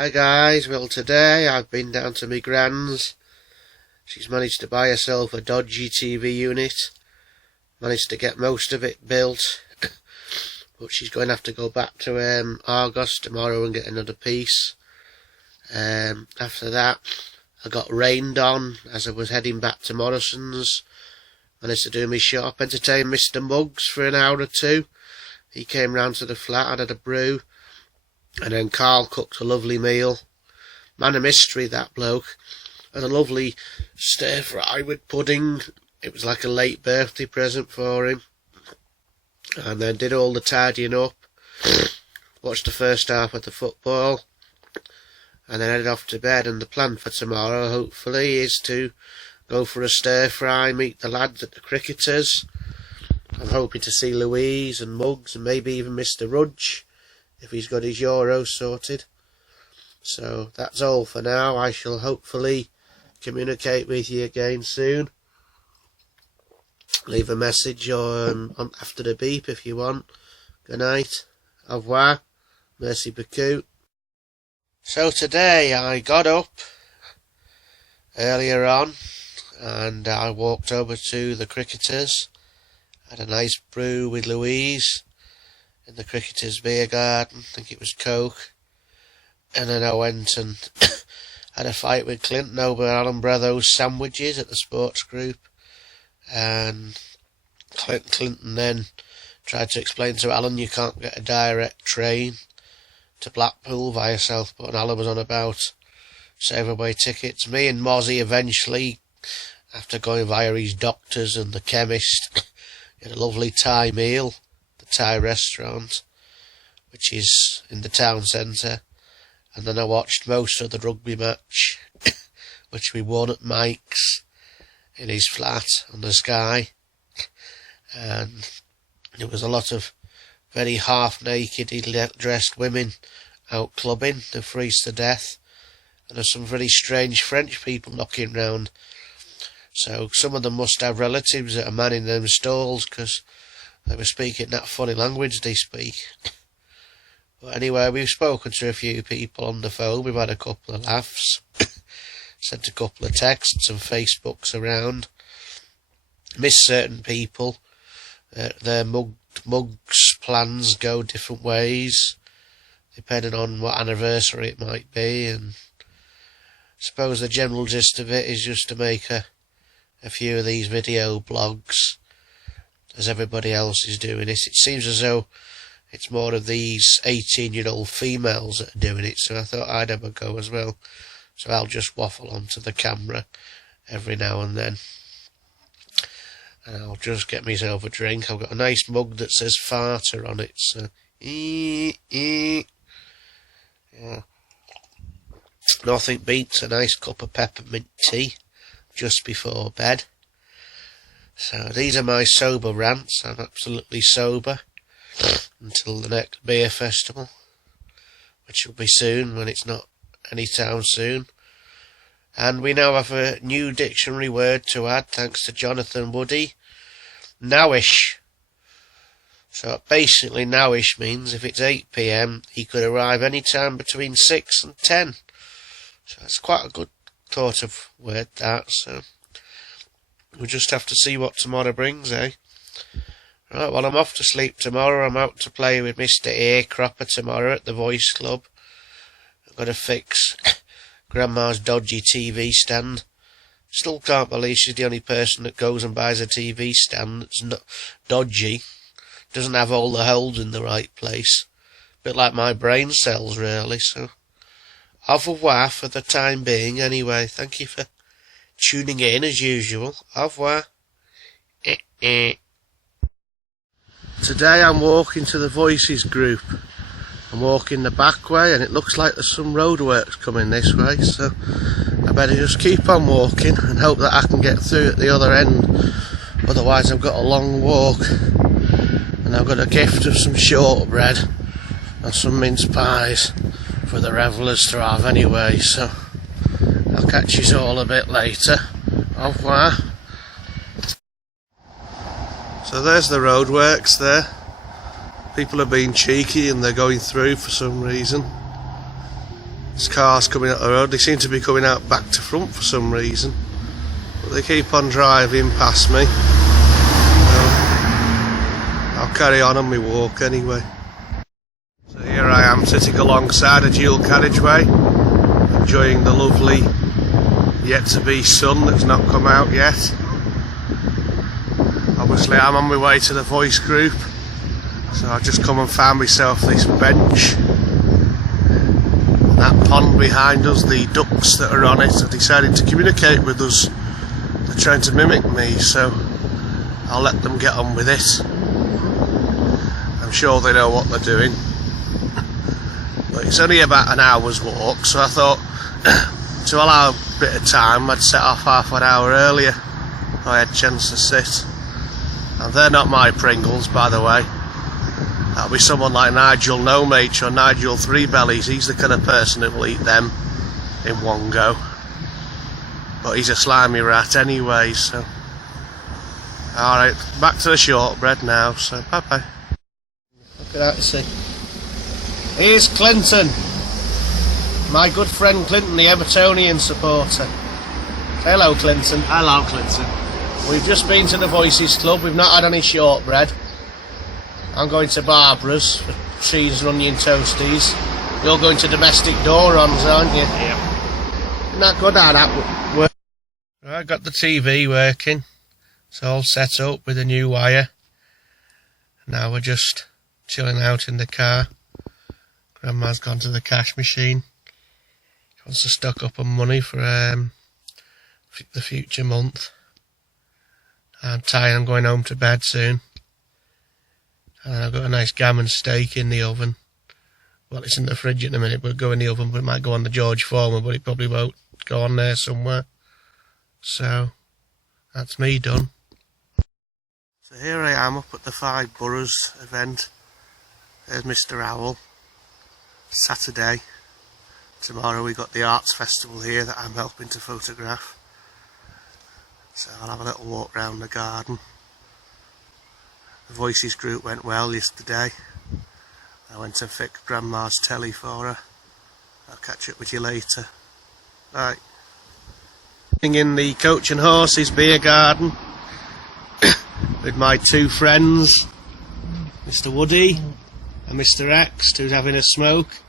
Hi guys, well today I've been down to my gran's. She's managed to buy herself a dodgy TV unit. Managed to get most of it built. But she's going to have to go back to Argos tomorrow and get another piece. After that I got rained on as I was heading back to Morrison's. Managed to do my shop, entertain Mr. Muggs for an hour or two. He came round to the flat, I had a brew. And then Carl cooked a lovely meal. Man of mystery, that bloke. And a lovely stir fry with pudding. It was like a late birthday present for him. And then did all the tidying up. Watched the first half of the football. And then headed off to bed. And the plan for tomorrow, hopefully, is to go for a stir fry, meet the lads at the cricketers. I'm hoping to see Louise and Muggs and maybe even Mr. Rudge, if he's got his Euros sorted. So that's all for now. I shall hopefully communicate with you again soon. Leave a message or after the beep if you want. Good night. Au revoir. Merci beaucoup. So today I got up earlier on and I walked over to the cricketers. Had a nice brew with Louise in the cricketers' beer garden. I think it was Coke. And then I went and had a fight with Clinton over Alan Bretho's sandwiches at the sports group. And Clinton then tried to explain to Alan you can't get a direct train to Blackpool via Southport. And Alan was on about save-away tickets. Me and Mozzie eventually, after going via his doctors and the chemist, had a lovely Thai meal. Thai restaurant, which is in the town centre, and then I watched most of the rugby match, which we won at Mike's in his flat on the Sky, and there was a lot of very half-naked, dressed women out clubbing. They freeze to death, and there's some very strange French people knocking round. So some of them must have relatives that are manning them stalls, because they were speaking that funny language they speak. But anyway, we've spoken to a few people on the phone. We've had a couple of laughs. Sent a couple of texts and Facebooks around. Missed certain people. Their mugs plans go different ways, depending on what anniversary it might be. And I suppose the general gist of it is just to make a few of these video blogs as everybody else is doing it. It seems as though it's more of these 18-year-old females that are doing it, so I thought I'd have a go as well. So I'll just waffle onto the camera every now and then. And I'll just get myself a drink. I've got a nice mug that says farter on it, so yeah. Nothing beats a nice cup of peppermint tea just before bed. So these are my sober rants. I'm absolutely sober until the next beer festival, which will be soon when it's not any time soon. And we now have a new dictionary word to add, thanks to Jonathan Woody. Nowish. So basically nowish means if it's 8 PM, he could arrive any time between 6 and 10. So that's quite a good sort of word, that. So we'll just have to see what tomorrow brings, eh? Right, well, I'm off to sleep tomorrow. I'm out to play with Mr. Earcropper tomorrow at the Voice Club. I've got to fix Grandma's dodgy TV stand. Still can't believe she's the only person that goes and buys a TV stand that's not dodgy. Doesn't have all the holes in the right place. Bit like my brain cells, really. So, au revoir for the time being, anyway. Thank you for tuning in, as usual. Au revoir. Today I'm walking to the Voices group. I'm walking the back way and it looks like there's some roadworks coming this way, so I better just keep on walking and hope that I can get through at the other end. Otherwise I've got a long walk, and I've got a gift of some shortbread and some mince pies for the revellers to have anyway, so I'll catch you all a bit later. Au revoir. So there's the roadworks there. People are being cheeky and they're going through for some reason. There's cars coming up the road. They seem to be coming out back to front for some reason, but they keep on driving past me. So I'll carry on my walk anyway. So here I am sitting alongside a dual carriageway, enjoying the lovely yet to be sun that's not come out yet. Obviously I'm on my way to the voice group, so I've just come and found myself this bench. That pond behind us, the ducks that are on it have decided to communicate with us. They're trying to mimic me, so I'll let them get on with it. I'm sure they know what they're doing. But it's only about an hour's walk, so I thought to allow a bit of time I'd set off half an hour earlier so I had a chance to sit. And they're not my Pringles, by the way. That'll be someone like Nigel No Mate or Nigel Three Bellies. He's the kind of person who will eat them in one go. But he's a slimy rat anyway, so... Alright, back to the shortbread now, so bye-bye. Look at that, you see. Here's Clinton. My good friend Clinton, the Evertonian supporter. Say hello, Clinton. Hello, Clinton. We've just been to the Voices Club. We've not had any shortbread. I'm going to Barbara's for cheese and onion toasties. You're going to Domestic Dorons, aren't you? Yep. Isn't that good how that works? Right, got the TV working. It's all set up with a new wire. Now we're just chilling out in the car. Grandma's gone to the cash machine. She wants to stock up on money for the future month. I'm tired, I'm going home to bed soon. And I've got a nice gammon steak in the oven. Well, it's in the fridge at the minute, but it'll go in the oven, but it might go on the George Foreman, but it probably won't go on there somewhere. So, that's me done. So here I am up at the Five Boroughs event. There's Mr. Owl. Saturday. Tomorrow we got the Arts Festival here that I'm helping to photograph. So I'll have a little walk round the garden. The Voices group went well yesterday. I went and fixed Grandma's telly for her. I'll catch up with you later. Bye. In the Coach and Horses beer garden with my two friends, Mr. Woody and Mr. X, who's having a smoke.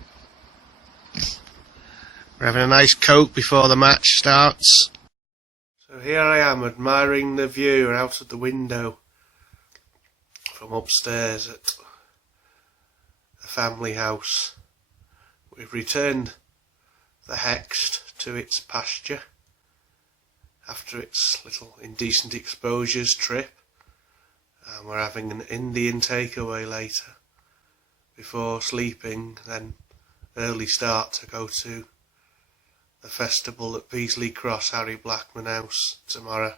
We're having a nice Coke before the match starts. So here I am admiring the view out of the window from upstairs at the family house. We've returned the Hext to its pasture after its little indecent exposures trip, and we're having an Indian takeaway later before sleeping, then early start to go to the festival at Peasley Cross, Harry Blackman House tomorrow.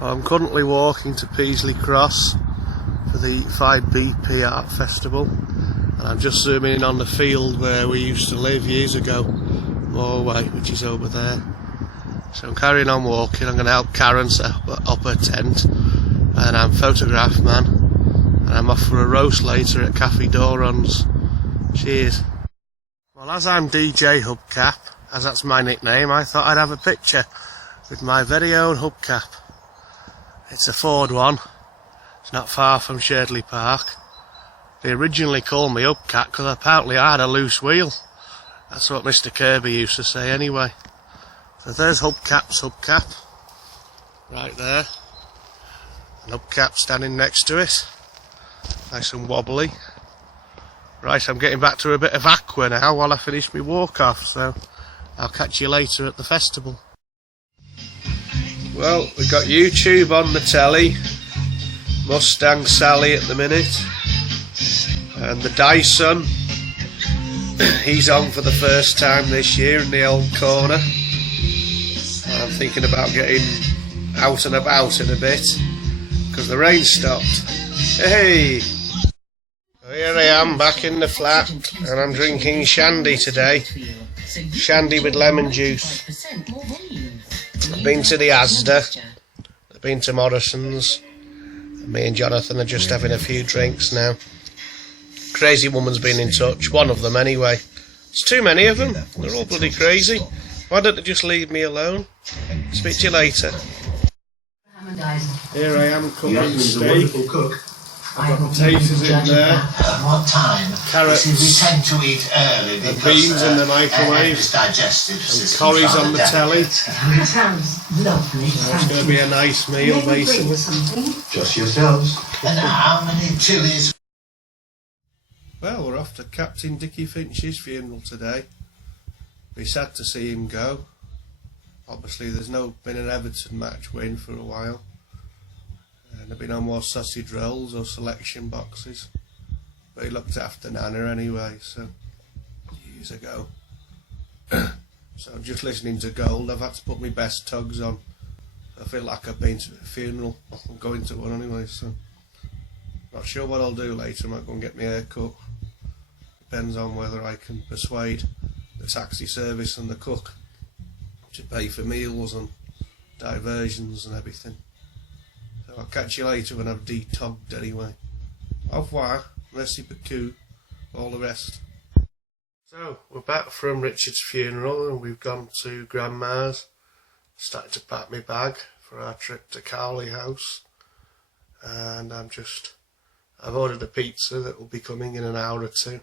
I'm currently walking to Peasley Cross for the 5BP Art Festival, and I'm just zooming in on the field where we used to live years ago, Morway, which is over there. So I'm carrying on walking. I'm going to help Karen set up her tent, and I'm photograph man, and I'm off for a roast later at Cafe Doron's. Cheers. Well, as I'm DJ Hubcap, as that's my nickname, I thought I'd have a picture with my very own hubcap. It's a Ford one. It's not far from Sherdley Park. They originally called me Hubcap because apparently I had a loose wheel. That's what Mr. Kirby used to say anyway. So there's Hubcap's hubcap, right there. And Hubcap standing next to it. Nice and wobbly. Right, I'm getting back to a bit of aqua now while I finish my walk off, so I'll catch you later at the festival. Well, we've got YouTube on the telly, Mustang Sally at the minute, and the Dyson, he's on for the first time this year in the old corner. I'm thinking about getting out and about in a bit, because the rain stopped. Hey! Here I am back in the flat, and I'm drinking shandy today. Shandy with lemon juice. I've been to the Asda, I've been to Morrison's, and me and Jonathan are just having a few drinks now. crazy woman's been in touch. One of them, anyway. It's too many of them. They're all bloody crazy. Why don't they just leave me alone? Speak to you later. Here I am cooking steak. I've got potatoes in there, carrots and beans in the microwave, and curries on the telly. Sounds lovely. So it's going to be a nice meal, basically. Just yourselves. And how many chilies? Well, we're off to Captain Dickie Finch's funeral today. Be sad to see him go. Obviously there's been an Everton match win for a while. And there'll be no more sausage rolls or selection boxes. But he looked after Nana anyway, so years ago. So I'm just listening to Gold. I've had to put my best tugs on. I feel like I've been to a funeral. I'm going to one anyway, so not sure what I'll do later. I might go and get my hair cut. Depends on whether I can persuade the taxi service and the cook to pay for meals and diversions and everything. So I'll catch you later when I've detogged anyway. Au revoir, merci beaucoup, all the rest. So we're back from Richard's funeral and we've gone to Grandma's. Started to pack my bag for our trip to Cowley House. And I've ordered a pizza that will be coming in an hour or two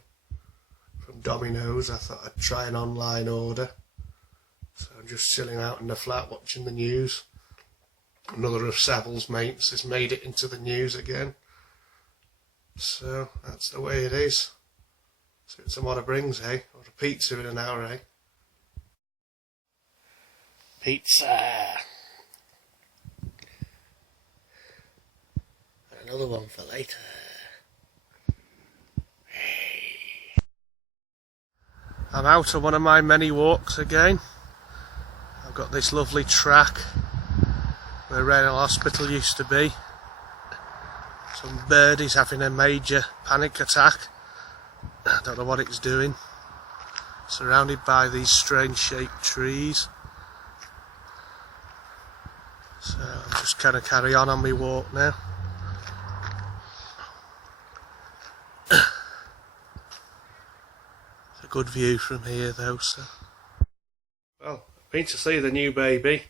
from Domino's. I thought I'd try an online order. So I'm just chilling out in the flat watching the news. Another of Savil's mates has made it into the news again. So that's the way it is. So it's what it brings, eh? Or a pizza in an hour, eh? Pizza! Another one for later. Hey. I'm out on one of my many walks again. I've got this lovely track where Raynell Hospital used to be. Some birdie's having a major panic attack. I don't know what it's doing. Surrounded by these strange shaped trees. So I'm just kind of carry on my walk now. It's a good view from here though, so. Well, I've been to see the new baby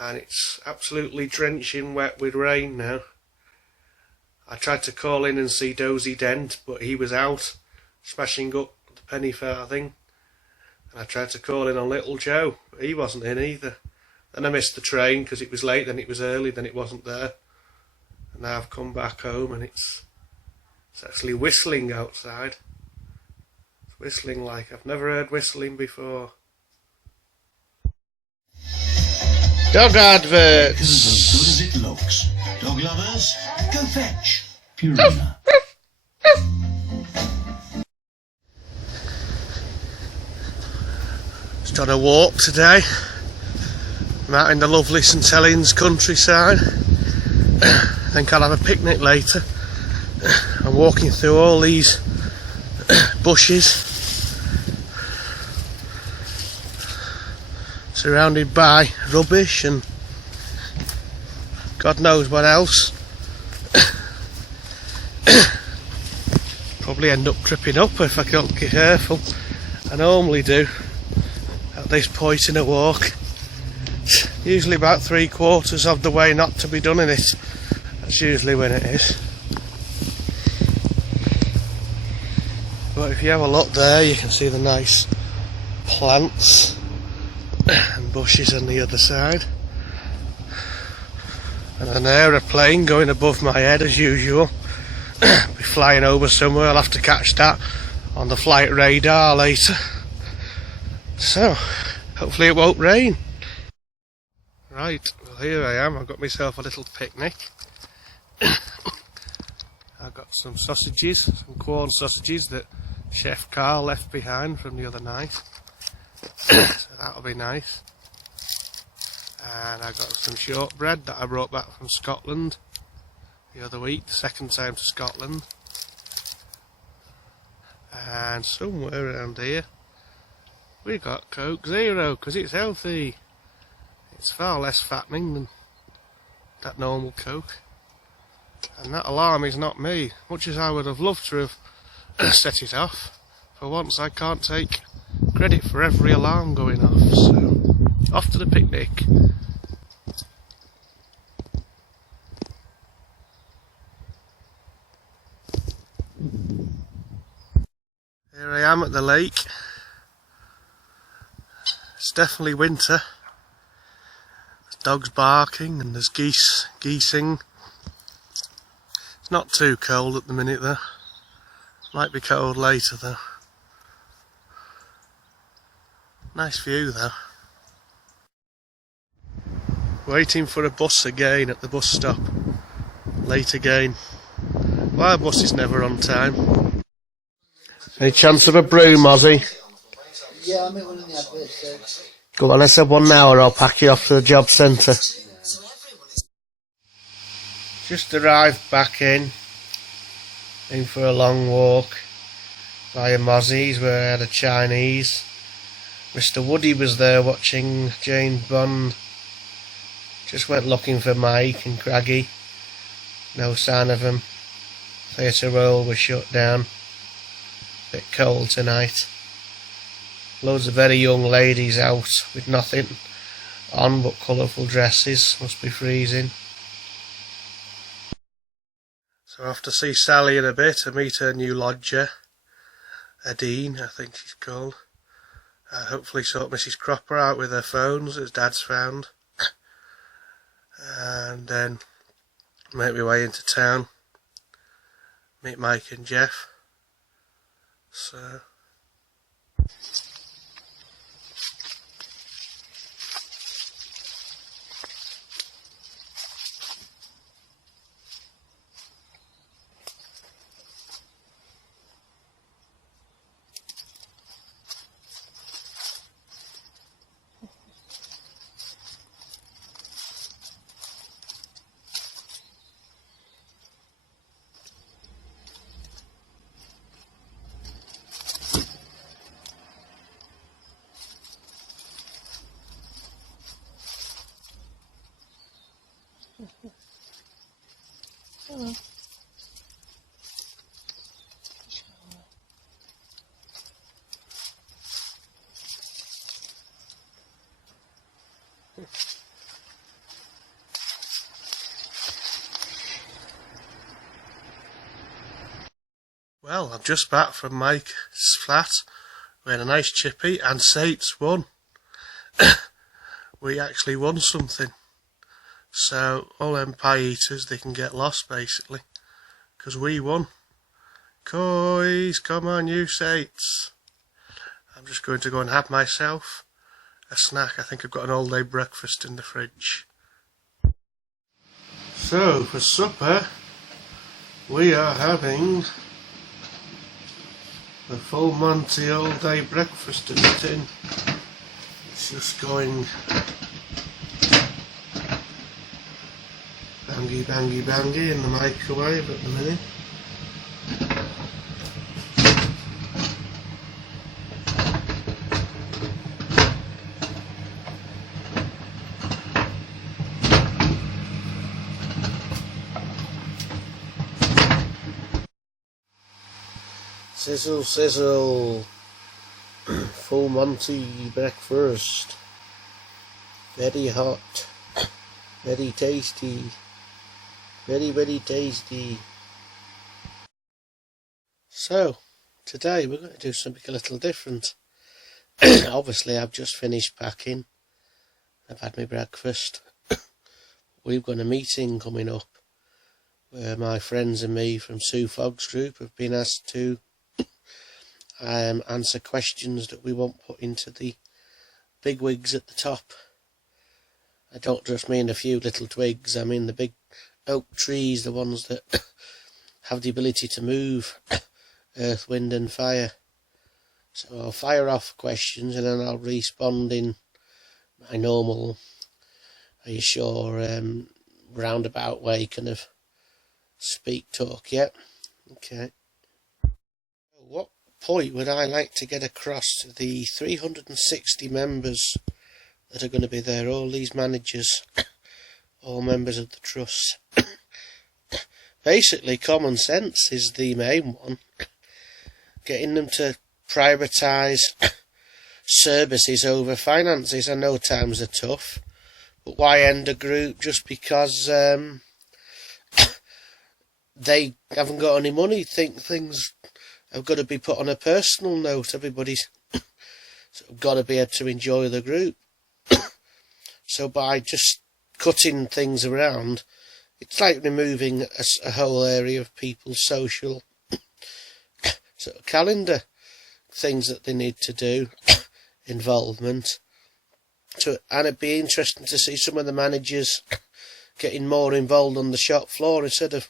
and it's absolutely drenching wet with rain now. I tried to call in and see Dozy Dent, but he was out smashing up the penny farthing. And I tried to call in on Little Joe, but he wasn't in either. Then I missed the train because it was late, then it was early, then it wasn't there. And now I've come back home and it's actually whistling outside. It's whistling like I've never heard whistling before. Dog adverts! As good as it looks. Dog lovers, go fetch Purina. Just on a walk today. I'm out in the lovely St Helens countryside. I think I'll have a picnic later. I'm walking through all these bushes, surrounded by rubbish and God knows what else. Probably end up tripping up if I don't get careful. I normally do at this point in a walk. Usually about 3/4 of the way not to be done in it. That's usually when it is. But if you have a look there, you can see the nice plants and bushes on the other side. And an aeroplane going above my head as usual. Be flying over somewhere. I'll have to catch that on the flight radar later. So, hopefully it won't rain. Right, well here I am. I've got myself a little picnic. I've got some sausages, some corn sausages that Chef Carl left behind from the other night. So that'll be nice. And I got some shortbread that I brought back from Scotland the other week, the second time to Scotland. And somewhere around here we got Coke Zero because it's healthy. It's far less fattening than that normal Coke. And that alarm is not me. Much as I would have loved to have set it off. For once I can't take credit for every alarm going off, so off to the picnic. Here I am at the lake. It's definitely winter. There's dogs barking and there's geesing. It's not too cold at the minute though. Might be cold later though. Nice view though. Waiting for a bus again at the bus stop. Late again. Well, our bus is never on time. Any chance of a brew, Mozzie? Yeah, I'll make one in the advert, so. Go on, let's have one now or I'll pack you off to the job centre. Just arrived back in for a long walk via Mozzie's where I had a Chinese. Mr. Woody was there watching James Bond. Just went looking for Mike and Craggy. No sign of them. Theatre Royal was shut down. Bit cold tonight. Loads of very young ladies out with nothing on but colourful dresses. Must be freezing. So I have to see Sally in a bit and meet her new lodger. Adine, I think she's called. Hopefully sort Mrs. Cropper out with her phones as Dad's found. And then make my way into town. Meet Mike and Jeff. So Hello. well, I'm just back from Mike's flat. We had a nice chippy and Sates won. We actually won something. So all them pie eaters, they can get lost basically. Because we won. Coys, come on you Sates. I'm just going to go and have myself a snack. I think I've got an all day breakfast in the fridge. So for supper we are having the full Monty all day breakfast in the tin. It's just going bangy bangy bangy in the microwave at the minute. Sizzle sizzle, full Monty breakfast, very hot, very tasty, very very tasty. So today we're going to do something a little different. Obviously I've just finished packing, I've had my breakfast. We've got a meeting coming up where my friends and me from Sue Fogg's group have been asked to answer questions that we want put into the big wigs at the top. I don't just mean a few little twigs, I mean the big oak trees, the ones that have the ability to move earth, wind and fire. So I'll fire off questions and then I'll respond in my normal, are you sure, roundabout way kind of speak talk, yeah? Okay. What point would I like to get across to the 360 members that are going to be there, all these managers, all members of the trust? Basically, common sense is the main one. getting them to prioritise services over finances. I know times are tough, but why end a group just because they haven't got any money? Think things have got to be put on a personal note. Everybody's got to be able to enjoy the group. So by just cutting things around, it's like removing a whole area of people's social sort of calendar, things that they need to do, involvement. And it'd be interesting to see some of the managers getting more involved on the shop floor instead of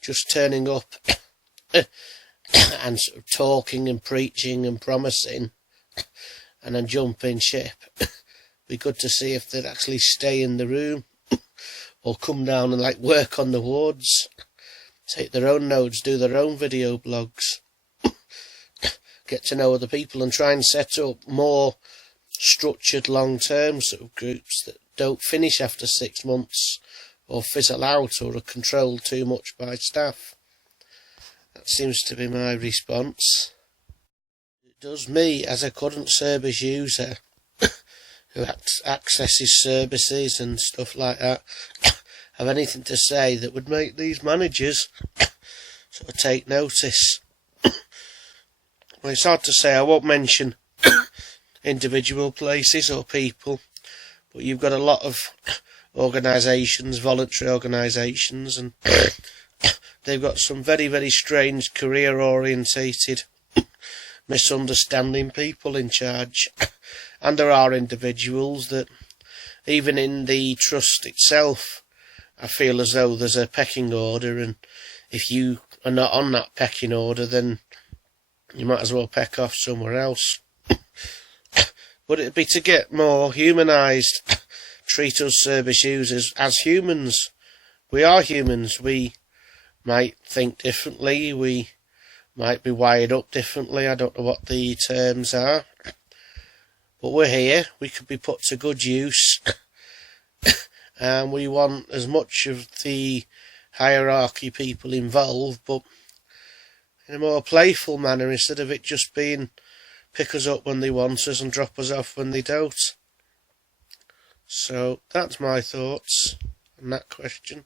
just turning up and sort of talking and preaching and promising and then jumping ship. Be good to see if they'd actually stay in the room or come down and like work on the wards, take their own notes, do their own video blogs, get to know other people and try and set up more structured long-term sort of groups that don't finish after 6 months or fizzle out or are controlled too much by staff. That seems to be my response. It does me, as a current service user who accesses services and stuff like that, have anything to say that would make these managers sort of take notice. Well, it's hard to say. I won't mention individual places or people, but you've got a lot of organisations, voluntary organisations, and they've got some very, very strange career-orientated, misunderstanding people in charge. And there are individuals that, even in the trust itself, I feel as though there's a pecking order, and if you are not on that pecking order, then you might as well peck off somewhere else. But it'd be to get more humanised, treat us service users as humans. We are humans. We might think differently. We might be wired up differently. I don't know what the terms are. But we're here. We could be put to good use. And we want as much of the hierarchy people involved, but in a more playful manner, instead of it just being pick us up when they want us and drop us off when they don't. So that's my thoughts on that question.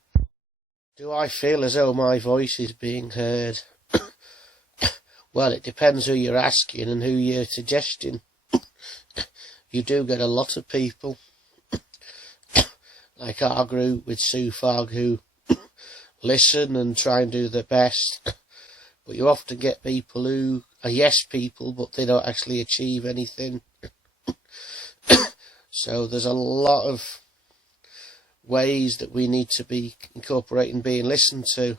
Do I feel as though my voice is being heard? Well, it depends who you're asking and who you're suggesting. You do get a lot of people, like our group with Sue Fogg, who listen and try and do their best. But you often get people who are yes people, but they don't actually achieve anything. So there's a lot of ways that we need to be incorporating being listened to.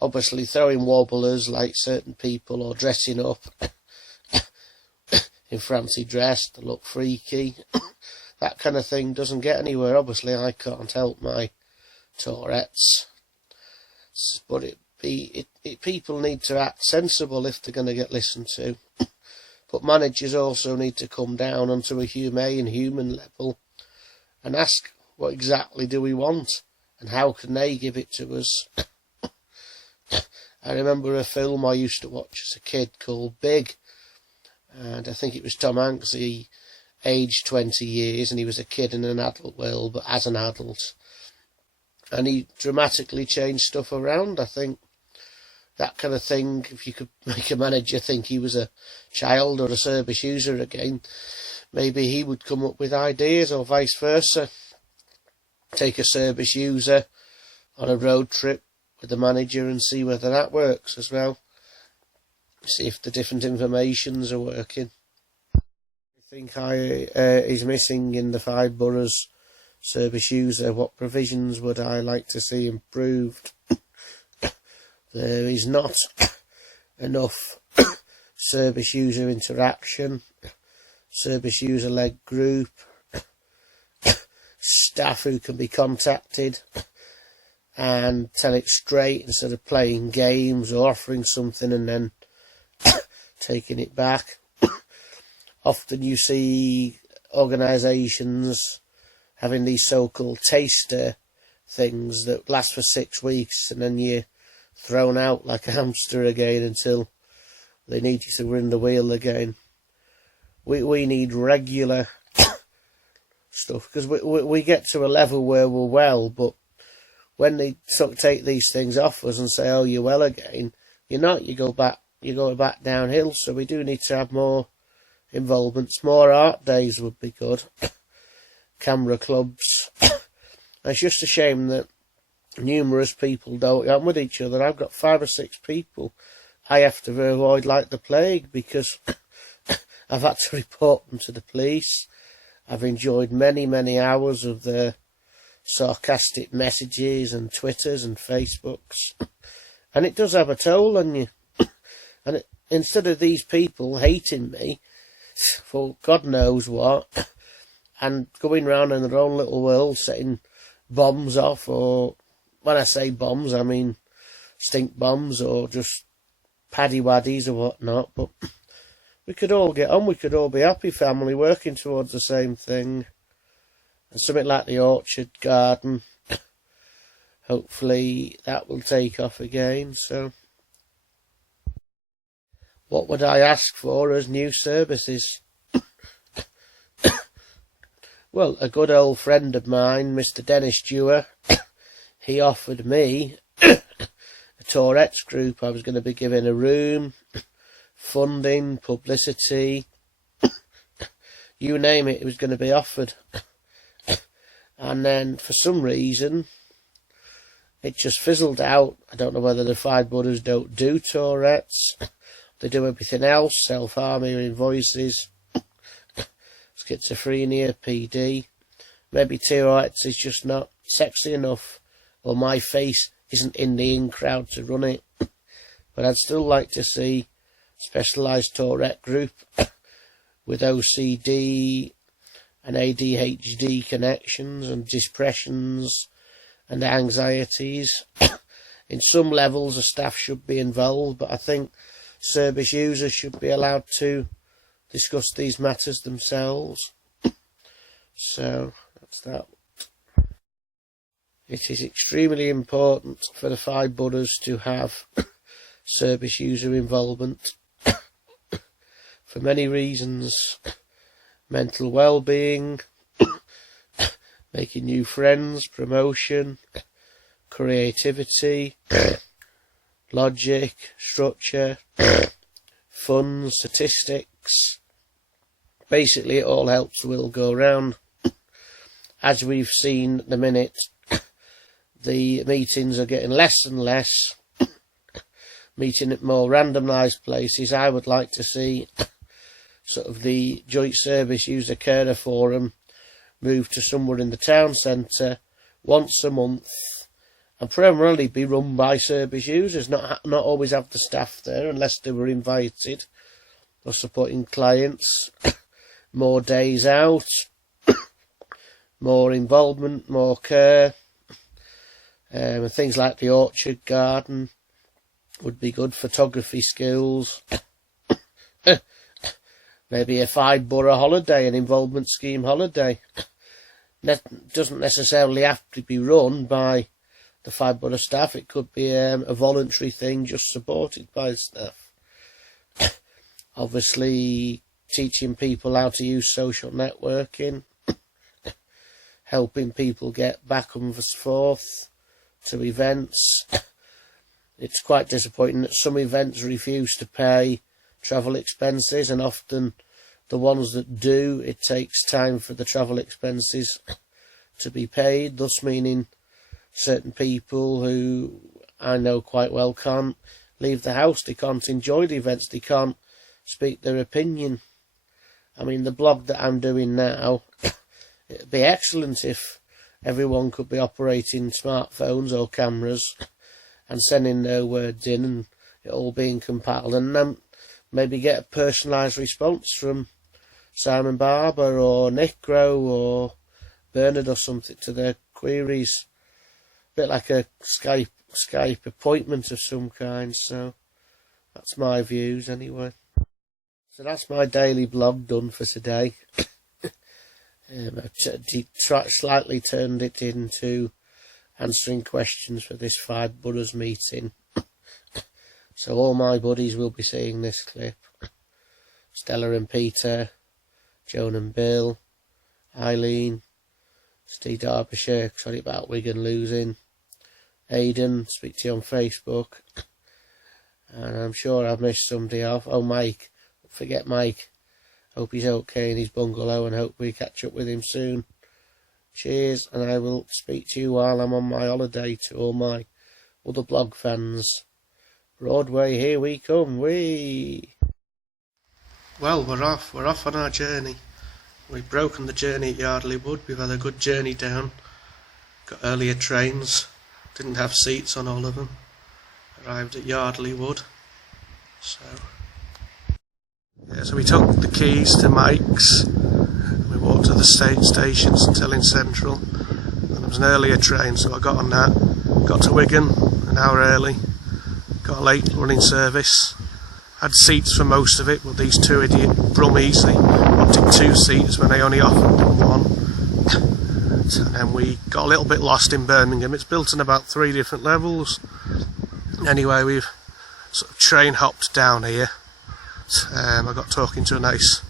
Obviously throwing wobblers like certain people, or dressing up in fancy dress to look freaky, that kind of thing doesn't get anywhere. Obviously I can't help my Tourette's, but people need to act sensible if they're going to get listened to. But managers also need to come down onto a humane, human level and ask, what exactly do we want and how can they give it to us? I remember a film I used to watch as a kid called Big, and I think it was Tom Hanks. He aged 20 years and he was a kid in an adult world, but as an adult, and he dramatically changed stuff around. I think that kind of thing, if you could make a manager think he was a child or a service user again, maybe he would come up with ideas, or vice versa. Take a service user on a road trip with the manager and see whether that works as well. See if the different informations are working. I think is missing in the 5 boroughs service user. What provisions would I like to see improved? There is not enough service user interaction, service user led group, staff who can be contacted and tell it straight instead of playing games or offering something and then taking it back. Often you see organisations having these so-called taster things that last for 6 weeks and then you're thrown out like a hamster again until they need to win the wheel again. We need regular stuff, because we get to a level where we're well, but when they take these things off us and say, oh, you're well again, you're not. You go back downhill. So we do need to have more involvements. More art days would be good. Camera clubs. It's just a shame that numerous people don't get on with each other. I've got 5 or 6 people I have to avoid like the plague, because I've had to report them to the police. I've enjoyed many, many hours of their sarcastic messages and Twitters and Facebooks. And it does have a toll on you. And instead of these people hating me for God knows what, and going round in their own little world setting bombs off, or when I say bombs, I mean stink bombs or just paddy waddies or whatnot, but we could all get on, we could all be happy family working towards the same thing. And something like the orchard garden, hopefully that will take off again. So what would I ask for as new services? Well, a good old friend of mine, Mr. Dennis Dewar, he offered me a Tourette's group. I was going to be given a room, funding, publicity, you name it, it was going to be offered. And then for some reason it just fizzled out. I don't know whether the Five Brothers don't do Tourette's. They do everything else, self-harming, invoices, schizophrenia, PD. Maybe Tourette's is just not sexy enough, or my face isn't in the in crowd to run it. But I'd still like to see specialised Tourette group with OCD and ADHD connections and depressions and anxieties. In some levels the staff should be involved, but I think service users should be allowed to discuss these matters themselves. So that's that. It is extremely important for the Five Brothers to have service user involvement for many reasons. Mental well-being, making new friends, promotion, creativity, logic, structure, fun, statistics. Basically it all helps the wheel go round. As we've seen at the minute, the meetings are getting less and less, meeting at more randomised places. I would like to see sort of the Joint Service User Carer Forum move to somewhere in the town centre once a month, and primarily be run by service users, not always have the staff there unless they were invited, or supporting clients. More days out, more involvement, more care. Things like the orchard garden would be good. Photography skills. Maybe a 5-borough holiday, an involvement scheme holiday. That doesn't necessarily have to be run by the 5-borough staff. It could be a voluntary thing just supported by the staff. Obviously, teaching people how to use social networking. Helping people get back and forth to events. It's quite disappointing that some events refuse to pay travel expenses, and often the ones that do, it takes time for the travel expenses to be paid, thus meaning certain people who I know quite well can't leave the house, they can't enjoy the events, they can't speak their opinion. I mean, the blog that I'm doing now, it'd be excellent if everyone could be operating smartphones or cameras and sending their words in and it all being compiled, and then maybe get a personalised response from Simon Barber or Nick Grow or Bernard or something to their queries. A bit like a Skype appointment of some kind. So that's my views anyway. So that's my daily blog done for today. I slightly turned it into answering questions for this Five Boroughs meeting. So all my buddies will be seeing this clip. Stella and Peter, Joan and Bill, Eileen, Steve Derbyshire, sorry about Wigan losing, Aidan, speak to you on Facebook, and I'm sure I've missed somebody off. Oh, Mike, don't forget Mike. Hope he's okay in his bungalow and hope we catch up with him soon. Cheers, and I will speak to you while I'm on my holiday to all my other blog fans. Broadway, here we come, whee! Well, we're off on our journey. We've broken the journey at Yardley Wood. We've had a good journey down. Got earlier trains. Didn't have seats on all of them. Arrived at Yardley Wood. So we took the keys to Mike's. And we walked to the station, St Helens Central. And there was an earlier train, so I got on that. Got to Wigan an hour early. Got a late running service. Had seats for most of it, but these two idiot brummies, they wanted 2 seats when they only offered them 1. And then we got a little bit lost in Birmingham. It's built on about 3 different levels. Anyway, we've sort of train hopped down here. I got talking to a nice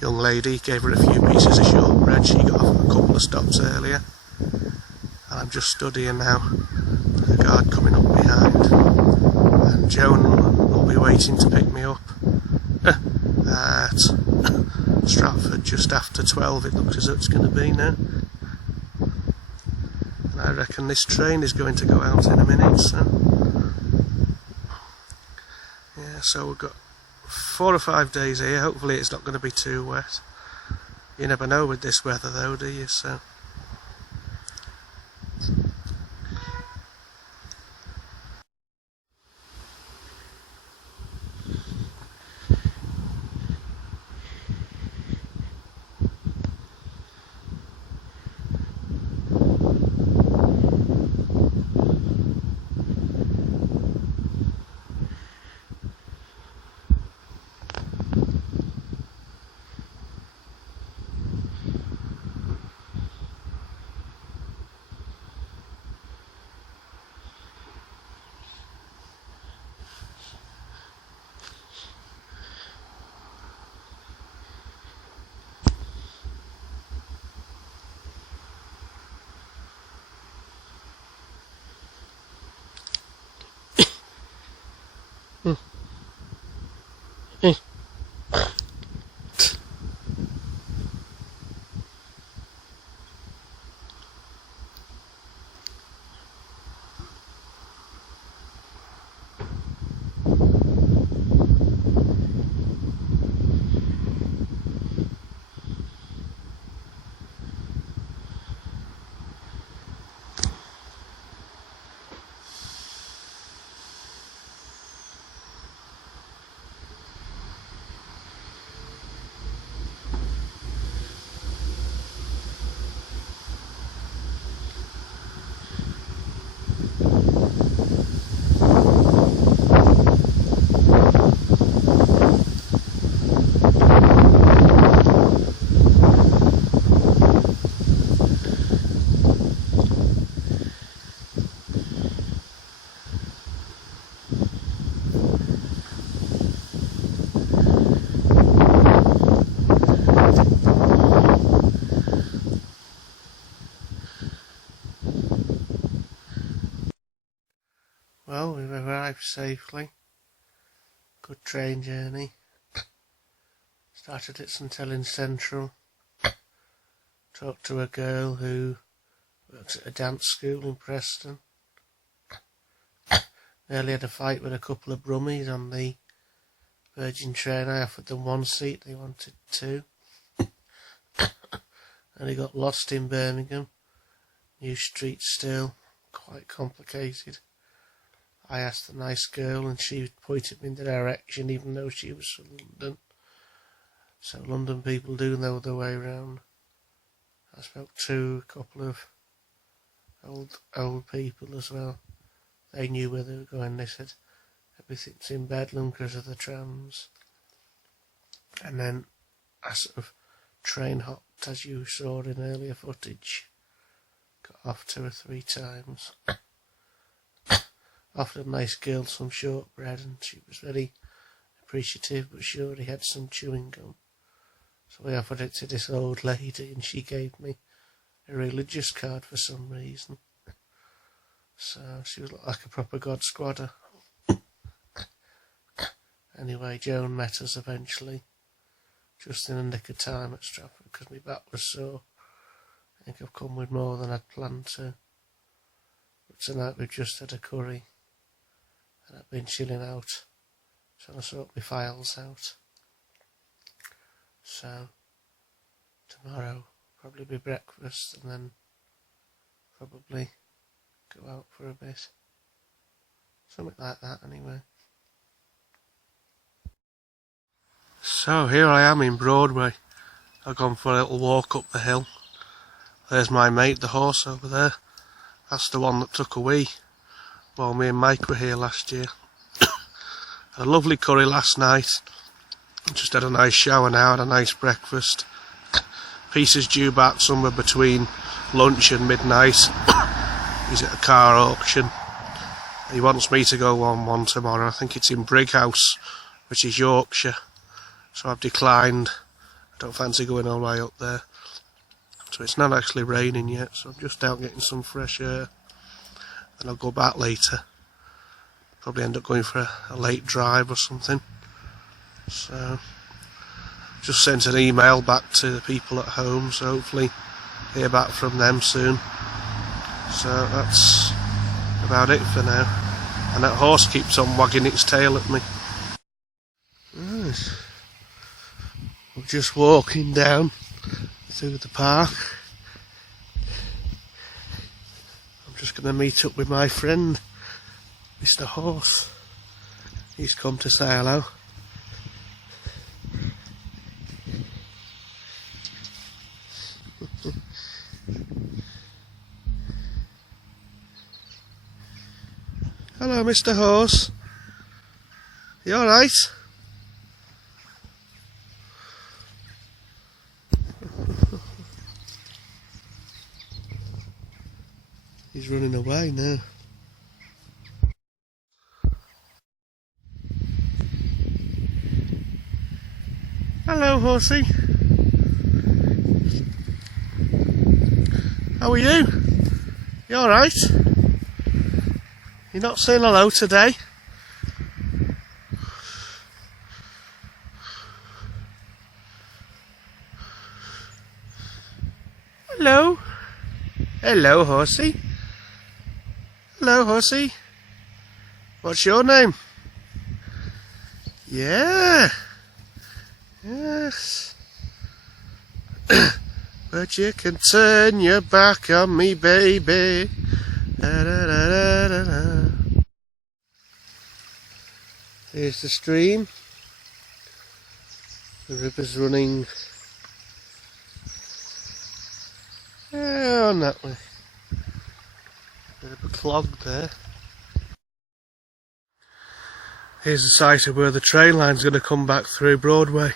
young lady, gave her a few pieces of shortbread. She got off a couple of stops earlier. And I'm just stood here now, with the guard coming up behind. And Joan will be waiting to pick me up at Stratford just after 12, it looks as though it's going to be now. And I reckon this train is going to go out in a minute, so yeah, so we've got 4 or 5 days here. Hopefully it's not going to be too wet. You never know with this weather though, do you? So well, we've arrived safely. Good train journey. Started at St Helens Central. Talked to a girl who works at a dance school in Preston. Nearly had a fight with a couple of brummies on the Virgin train. I offered them 1 seat, they wanted 2. And he got lost in Birmingham. New street still, quite complicated. I asked the nice girl and she pointed me in the direction even though she was from London. So London people do know their way around. I spoke to a couple of old people as well. They knew where they were going. They said everything's in Bedlam because of the trams. And then I sort of train hopped, as you saw in earlier footage. Got off 2 or 3 times. offered a nice girl some shortbread and she was very appreciative, but she already had some chewing gum. So I offered it to this old lady and she gave me a religious card for some reason. So she was like a proper God squadder. Anyway, Joan met us eventually, just in the nick of time at Stratford because my back was sore. I think I've come with more than I'd planned to. But tonight we've just had a curry and I've been chilling out, trying to sort my files out. So tomorrow probably be breakfast and then probably go out for a bit. Something like that anyway. So here I am in Broadway. I've gone for a little walk up the hill. There's my mate, the horse over there. That's the one that took a wee while me and Mike were here last year. Had a lovely curry last night. Just had a nice shower now, had a nice breakfast. Pieces due back somewhere between lunch and midnight. He's at a car auction. He wants me to go on one tomorrow. I think it's in Brighouse, which is Yorkshire. So I've declined. I don't fancy going all the way up there. So it's not actually raining yet, so I'm just out getting some fresh air. And I'll go back later. Probably end up going for a late drive or something. So just sent an email back to the people at home, so hopefully hear back from them soon. So that's about it for now. And that horse keeps on wagging its tail at me. Right. We're just walking down through the park. I'm just going to meet up with my friend, Mr. Horse. He's come to say hello. Hello, Mr. Horse. You alright? He's running away now. Hello, horsey. How are you? You alright? You're not saying hello today? Hello? Hello, horsey. Hello, horsey. What's your name? Yeah. Yes. But you can turn your back on me, baby. Da, da, da, da, da, da. Here's the stream. The river's running on that way. Bit of a clog there. Here's the site of where the train line's going to come back through Broadway.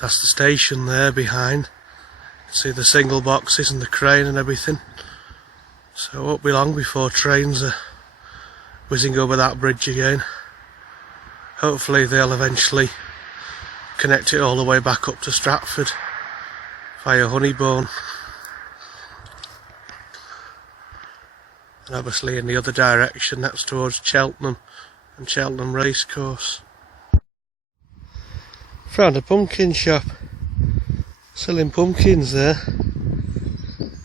That's the station there behind. You can see the single boxes and the crane and everything. So it won't be long before trains are whizzing over that bridge again. Hopefully they'll eventually connect it all the way back up to Stratford via Honeybourne. And obviously in the other direction, that's towards Cheltenham and Cheltenham Racecourse. Found a pumpkin shop, selling pumpkins there.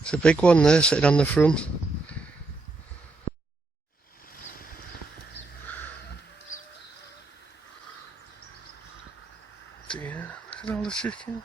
It's a big one there sitting on the front. Dear, look at all the chickens.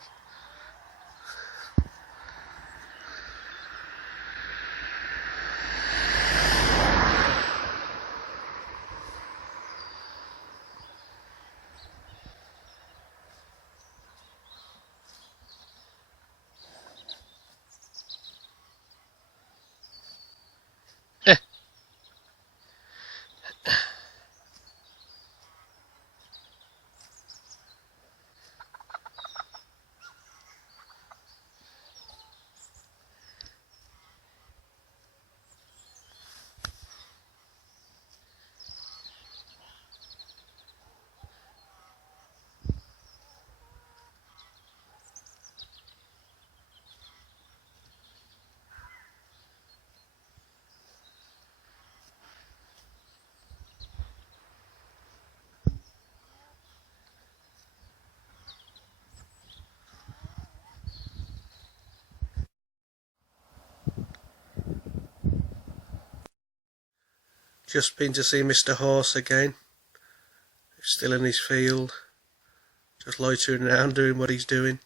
Just been to see Mr. Horse again. He's still in his field, just loitering around doing what he's doing.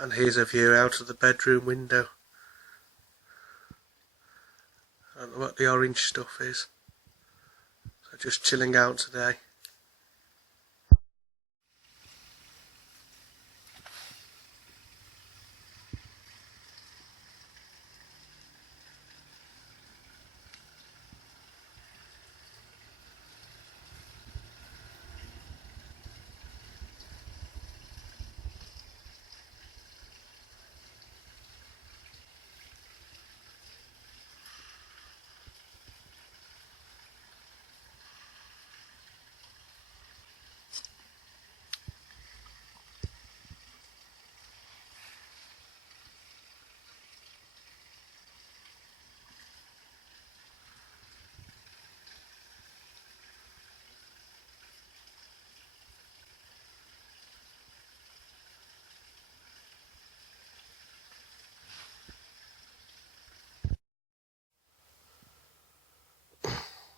And here's a view out of the bedroom window. I don't know what the orange stuff is. So just chilling out today.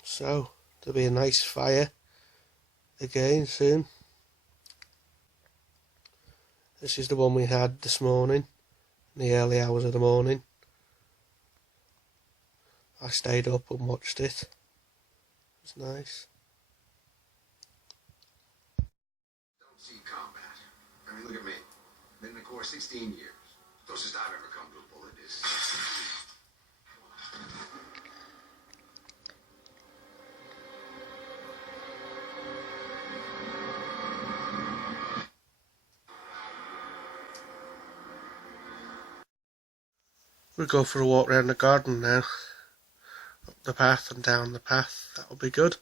So, there'll be a nice fire again soon. This is the one we had this morning, in the early hours of the morning. I stayed up and watched it. It was nice. Don't see combat. I mean, look at me. Been in the Corps 16 years. Closest I've ever come to a bullet is... We'll go for a walk around the garden now. Up the path and down the path. That'll be good.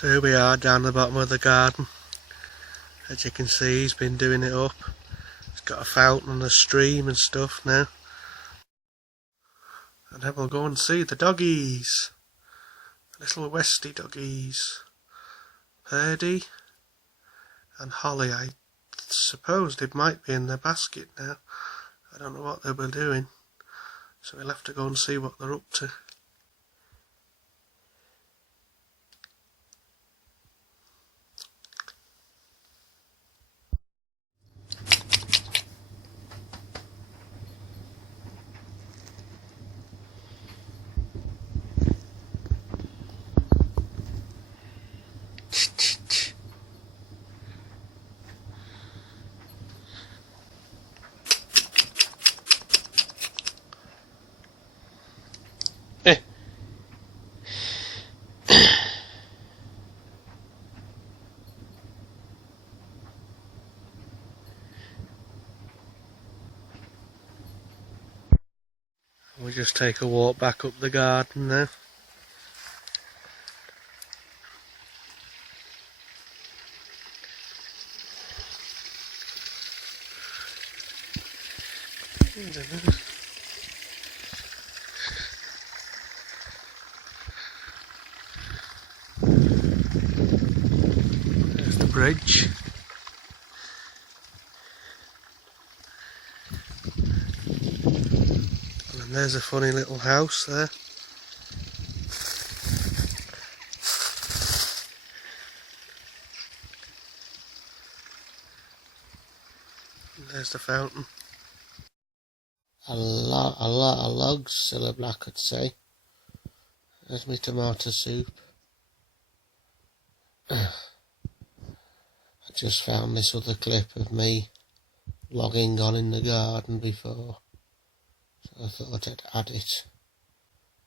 So here we are down the bottom of the garden. As you can see, he's been doing it up. It's got a fountain and a stream and stuff now. And then we'll go and see the doggies. Little Westie doggies. Purdy and Holly. I suppose they might be in their basket now. I don't know what they were doing. So we'll have to go and see what they're up to. we just take a walk back up the garden now. There's the bridge. And there's a funny little house there. And there's the fountain. A lot of logs, Cilla Black would say. There's my tomato soup. I just found this other clip of me logging on in the garden before, so I thought I'd add it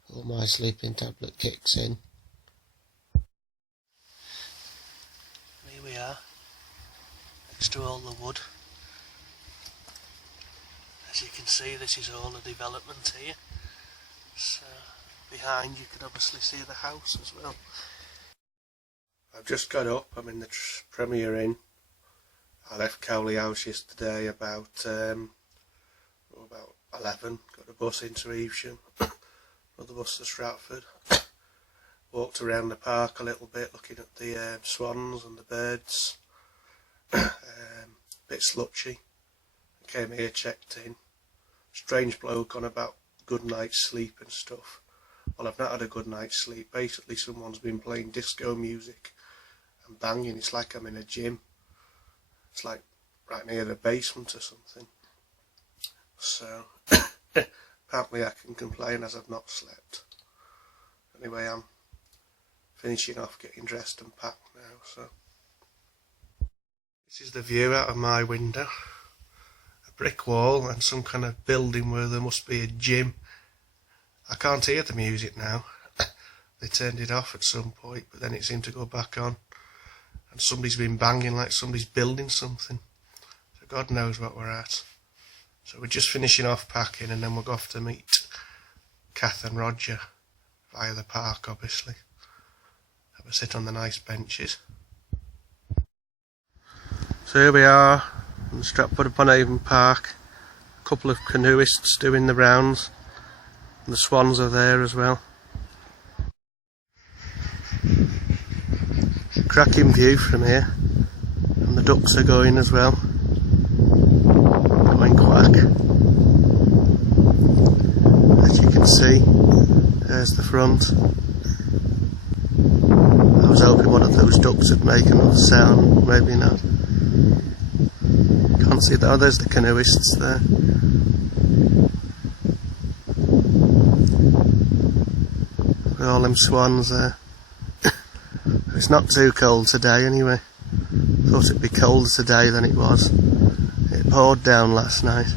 before my sleeping tablet kicks in. Here we are, next to all the wood. As you can see, this is all a development here. So behind you can obviously see the house as well. I've just got up, I'm in the Premier Inn. I left Cowley House yesterday about 11, got a bus into Evesham, another bus to Stratford. Walked around the park a little bit looking at the swans and the birds. Bit slutchy. Came here, checked in. Strange bloke on about good night's sleep and stuff. Well, I've not had a good night's sleep. Basically, someone's been playing disco music and banging. It's like I'm in a gym. It's like right near the basement or something. So, apparently I can complain as I've not slept. Anyway, I'm finishing off, getting dressed and packed now, so. This is the view out of my window. Brick wall and some kind of building where there must be a gym. I can't hear the music now. They turned it off at some point, but then it seemed to go back on. And somebody's been banging like somebody's building something. So God knows what we're at. So we're just finishing off packing and then we'll go off to meet Kath and Roger via the park, obviously. Have a sit on the nice benches. So here we are in Stratford-upon-Avon Park. A couple of canoeists doing the rounds. And the swans are there as well. Cracking view from here. And the ducks are going as well. Going quack. As you can see, there's the front. I was hoping one of those ducks would make another sound, maybe not. Can't see that. Oh, there's the canoeists there. With all them swans there. It's not too cold today anyway. Thought it'd be colder today than it was. It poured down last night.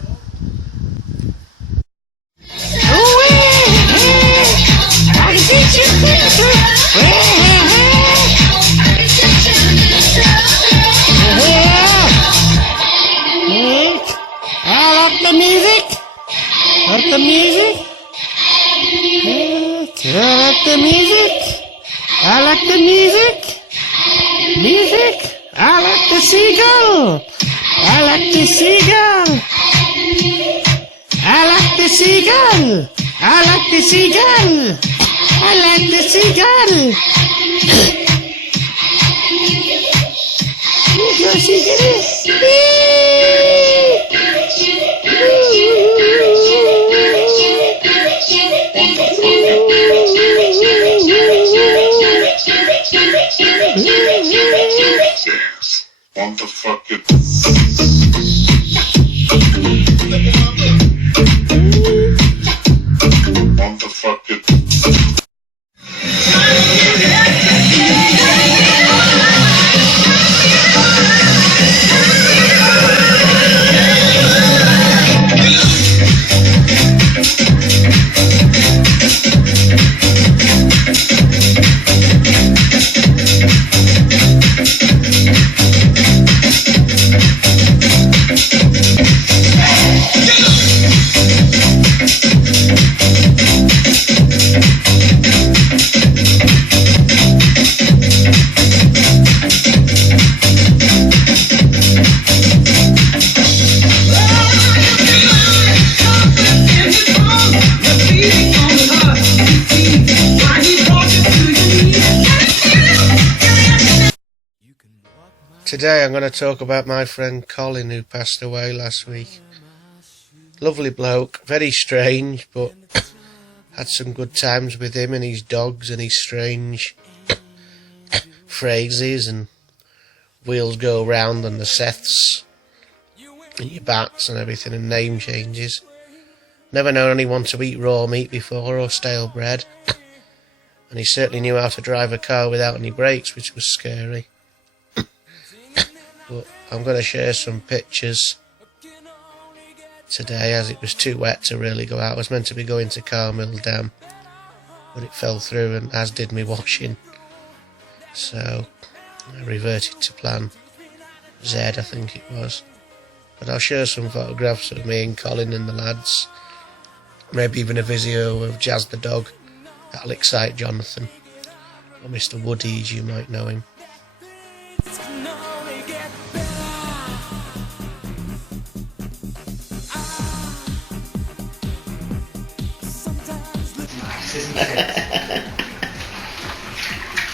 I like the music. Like the music. I like the music. I like the music. Music. I like the seagull. I like the seagull. I like the seagull. I like the seagull. I like the seagull. Look how she did it. Want to fuck it. Want to fuck it. Today I'm going to talk about my friend Colin, who passed away last week. Lovely bloke, very strange, but had some good times with him and his dogs and his strange phrases and wheels go round and the Seths and your bats and everything and name changes. Never known anyone to eat raw meat before or stale bread. And he certainly knew how to drive a car without any brakes, which was scary. But I'm going to share some pictures today, as it was too wet to really go out. I was meant to be going to Carmill Dam, but it fell through, and as did me washing. So I reverted to plan Z, I think it was. But I'll share some photographs of me and Colin and the lads. Maybe even a video of Jazz the dog. That'll excite Jonathan. Or Mr. Woodies, you might know him.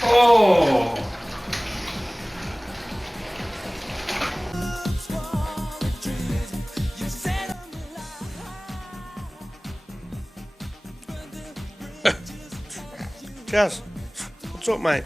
Oh! Jazz, what's up, mate?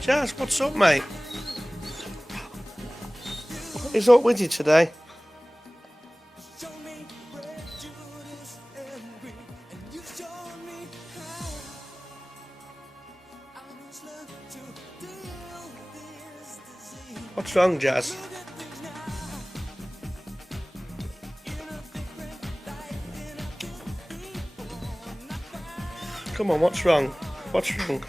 Jazz, what's up, mate? What is up with you today? What's wrong, Jazz? Come on, what's wrong? What's wrong?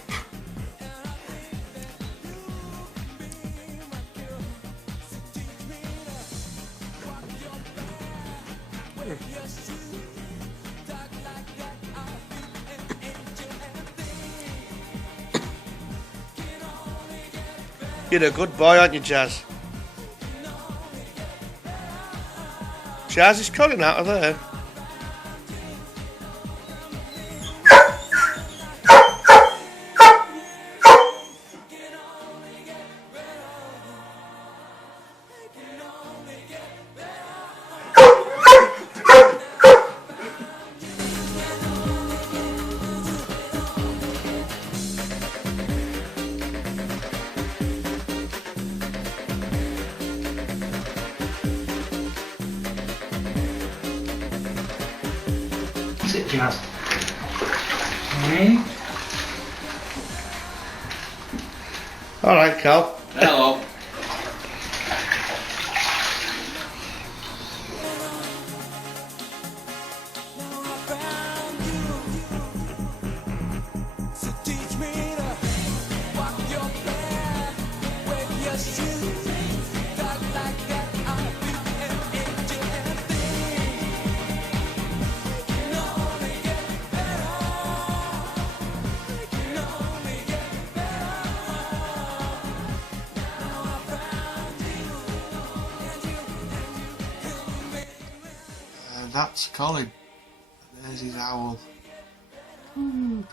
You're a good boy, aren't you, Jazz? Jazz is Colin out of there. Sit, Jazz. Hey. All right, Cal. Hello. That's Colin. There's his owl. We're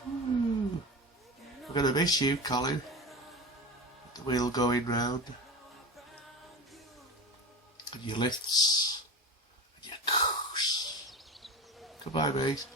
going to miss you, Colin. With the wheel going round. And your lifts. And your coos. Goodbye, mate.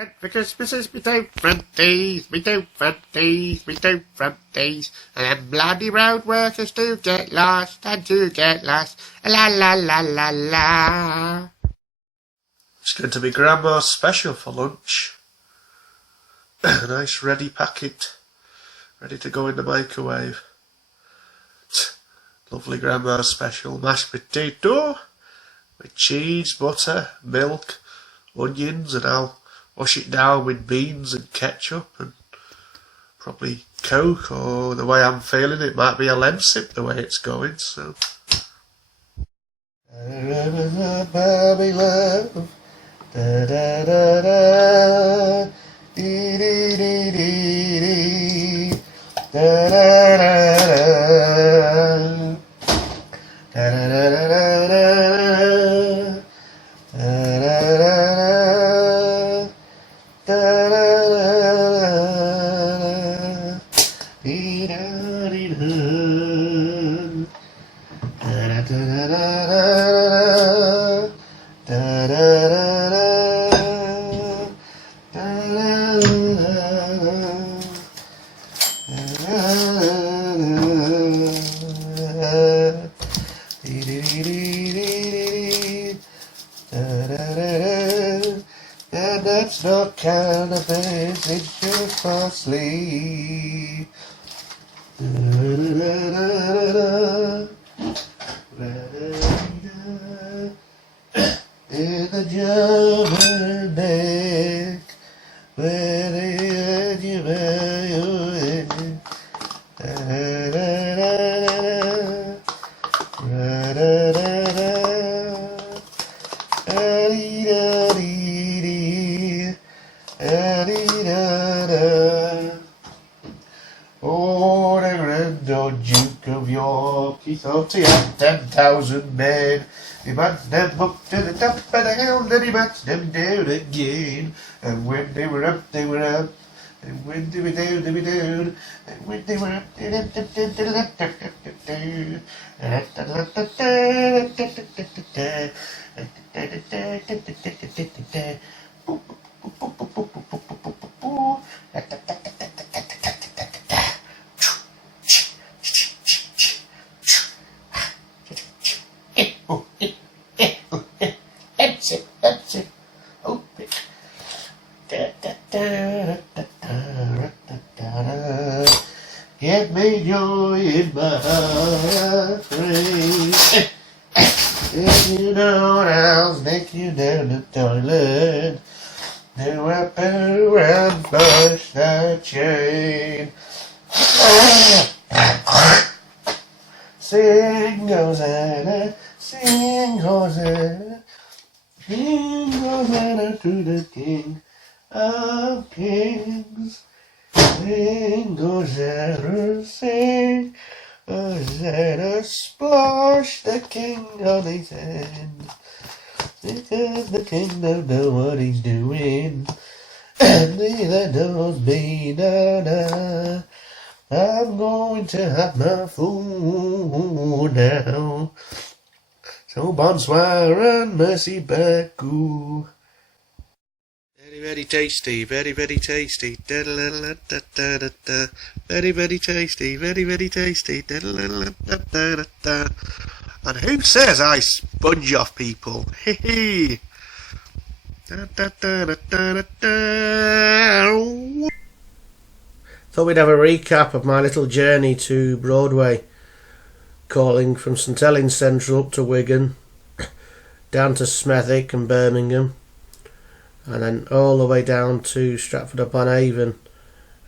went for Christmases, me two fronties, me two fronties, me two fronties, and them bloody road workers do get lost, and do get lost, la la la la la. It's going to be Grandma's special for lunch. A nice ready packet, ready to go in the microwave. Lovely Grandma's special mashed potato with cheese, butter, milk, onions, and I'll wash it down with beans and ketchup and probably Coke, or the way I'm feeling it might be a Lemsip the way it's going, so. Baby love, da da da da, dee dee dee dee dee, da da da da, da da da da da. And that's not kind of beds, it's just for sleep. In the German neck, where the edge of your head. Oh, the Grand Old Duke of York, he thought he had 10,000 men. He marched them up to the top of the hill, and he marched them down again. And when they were up, they were up. And when they were down, they were down. And when they were up, they were up. Get me joy in my heart, friend. If you know I'll sneak you down the toilet, then wrap it around, flush that chain. Sing Hosanna, sing Hosanna, sing Hosanna to the King of Kings. Sing Hosanna, sing Hosanna, splash the King on his hand. Because the King don't know what he's doing, and neither knows me, na. I'm going to have my food now. So bonsoir and merci beaucoup. Very, very tasty, very, very tasty. Da-da-da-da-da-da-da. Very, very tasty, very, very tasty. Da-da-da-da-da-da-da. And who says I sponge off people? Hee. Da-da-da-da-da-da. Thought we'd have a recap of my little journey to Broadway, calling from St Helens Central up to Wigan, down to Smethwick and Birmingham, and then all the way down to Stratford-upon-Avon,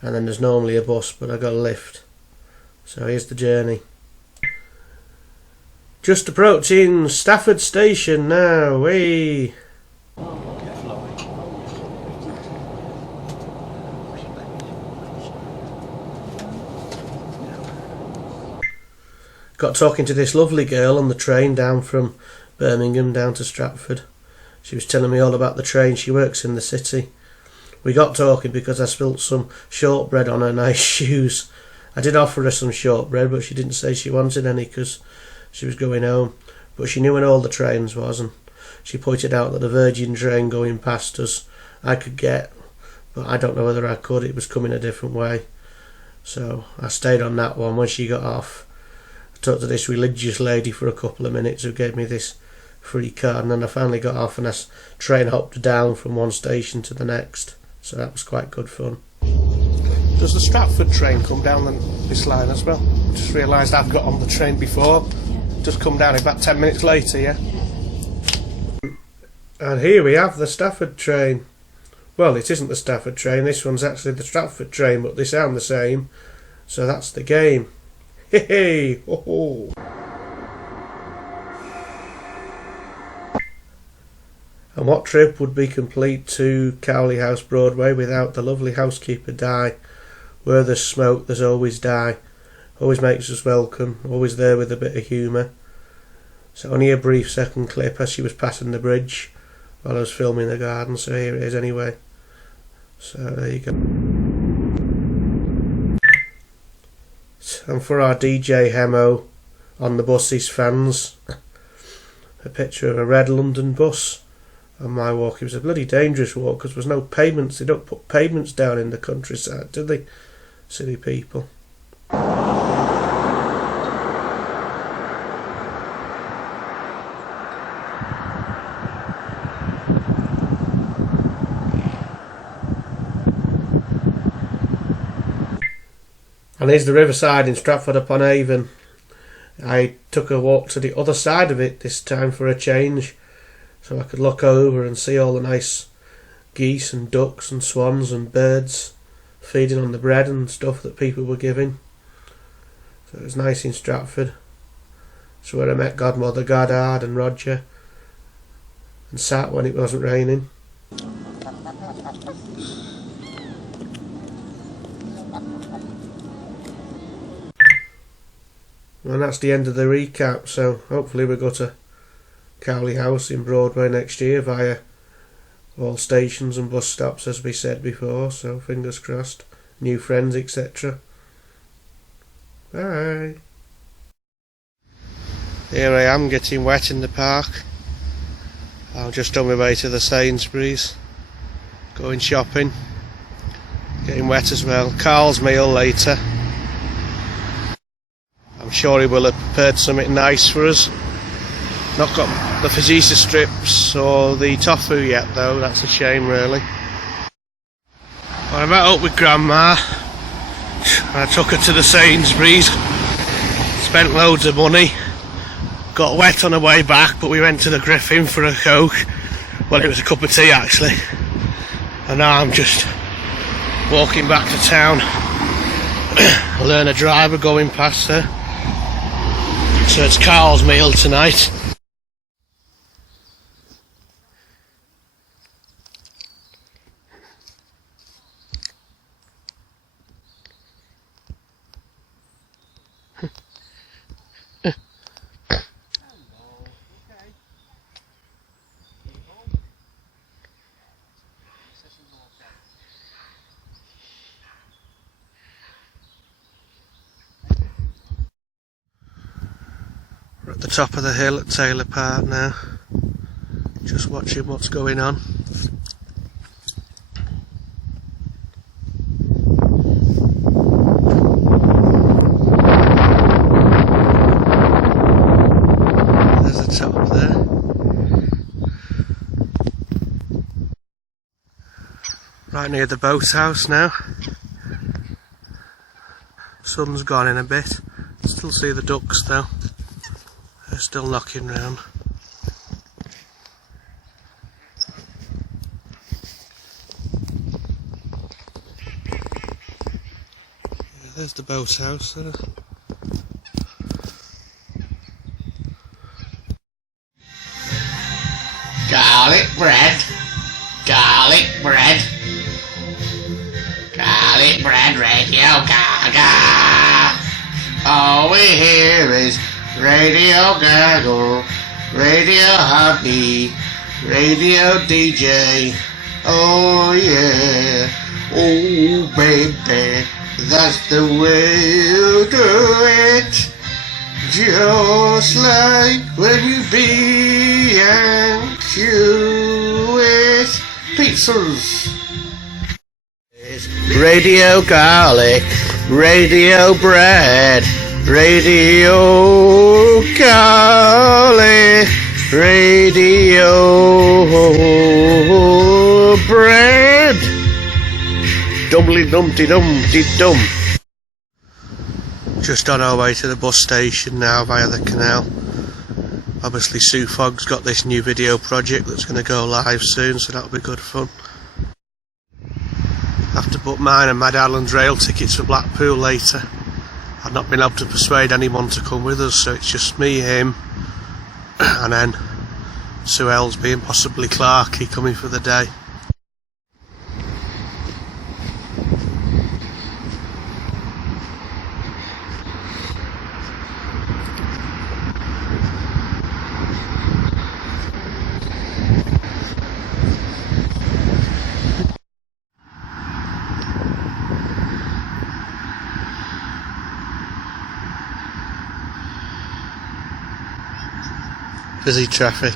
and then there's normally a bus, but I got a lift. So here's the journey. Just approaching Stafford Station now, hey! Got talking to this lovely girl on the train down from Birmingham down to Stratford. She was telling me all about the train. She works in the city. We got talking because I spilt some shortbread on her nice shoes. I did offer her some shortbread, but she didn't say she wanted any because she was going home. But she knew when all the trains was, and she pointed out that the Virgin train going past us, I could get but I don't know whether I could. It was coming a different way, so I stayed on that one. When she got off, I talked to this religious lady for a couple of minutes who gave me this free card, and then I finally got off and I train hopped down from one station to the next, so that was quite good fun. Does the Stratford train come down this line as well? Just realised I've got on the train before. Just come down about 10 minutes later, yeah? And here we have the Stafford train. Well, it isn't the Stafford train, this one's actually the Stratford train, but they sound the same. So that's the game. Hey, hey, ho, ho. And what trip would be complete to Cowley House Broadway without the lovely housekeeper Di? Where there's smoke, there's always Di. Always makes us welcome, always there with a bit of humour. So only a brief second clip as she was passing the bridge while I was filming the garden, so here it is anyway. So there you go. And for our DJ Hemo on the buses fans, a picture of a red London bus on my walk. It was a bloody dangerous walk because there was no pavements. They don't put pavements down in the countryside, do they? Silly people. And here's the riverside in Stratford upon Avon. I took a walk to the other side of it this time for a change, so I could look over and see all the nice geese and ducks and swans and birds feeding on the bread and stuff that people were giving. So it was nice in Stratford. It's where I met Godmother Goddard and Roger and sat when it wasn't raining. And that's the end of the recap, so hopefully we'll go to Cowley House in Broadway next year via all stations and bus stops as we said before, so fingers crossed, new friends etc. Bye. Here I am getting wet in the park. I'm just on my way to the Sainsbury's, going shopping, getting wet as well. Carl's meal later. I'm sure he will have prepared something nice for us. Not got the fajita strips or the tofu yet though, that's a shame really. Well, I met up with Grandma and I took her to the Sainsbury's, spent loads of money, got wet on the way back, but we went to the Griffin for a Coke. Well, it was a cup of tea actually, and now I'm just walking back to town. I learn a driver going past her. So it's Carl's meal tonight. We're at the top of the hill at Taylor Park now, just watching what's going on. There's the top there. Right near the boathouse now. Sun's gone in a bit. Still see the ducks though. They're still knocking round. Yeah, there's the boathouse there. Garlic bread, garlic bread, garlic bread, Radio Gaga. All we hear is Radio Gaggle, Radio Hubby, Radio DJ. Oh yeah, oh baby, that's the way you do it. Just like when you be and cute. Pizzas. radio garlic, radio bread, radio garlic, radio bread. Dumbly dumpty dumpty dum. Just on our way to the bus station now via the canal. Obviously Sue Fogg's got this new video project that's going to go live soon, so that'll be good fun. Have to book mine and Mad Island's rail tickets for Blackpool later. I've not been able to persuade anyone to come with us, so it's just me, him, and then Sue Elsby and possibly Clarky coming for the day. Busy traffic.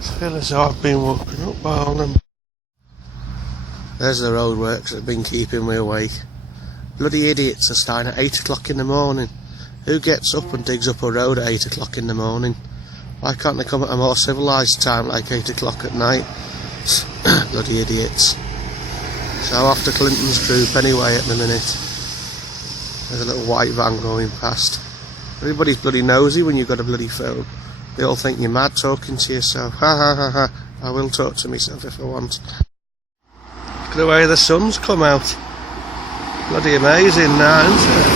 I feel as though I've been woken up by all them. There's the roadworks that have been keeping me awake. Bloody idiots are starting at 8 o'clock in the morning. Who gets up and digs up a road at 8 o'clock in the morning? Why can't they come at a more civilised time like 8 o'clock at night? Bloody idiots. So off to Clinton's group anyway at the minute. There's a little white van going past. Everybody's bloody nosy when you've got a bloody phone. They all think you're mad talking to yourself. Ha ha ha ha. I will talk to myself if I want. Look at the way the sun's come out. Bloody amazing now, isn't it?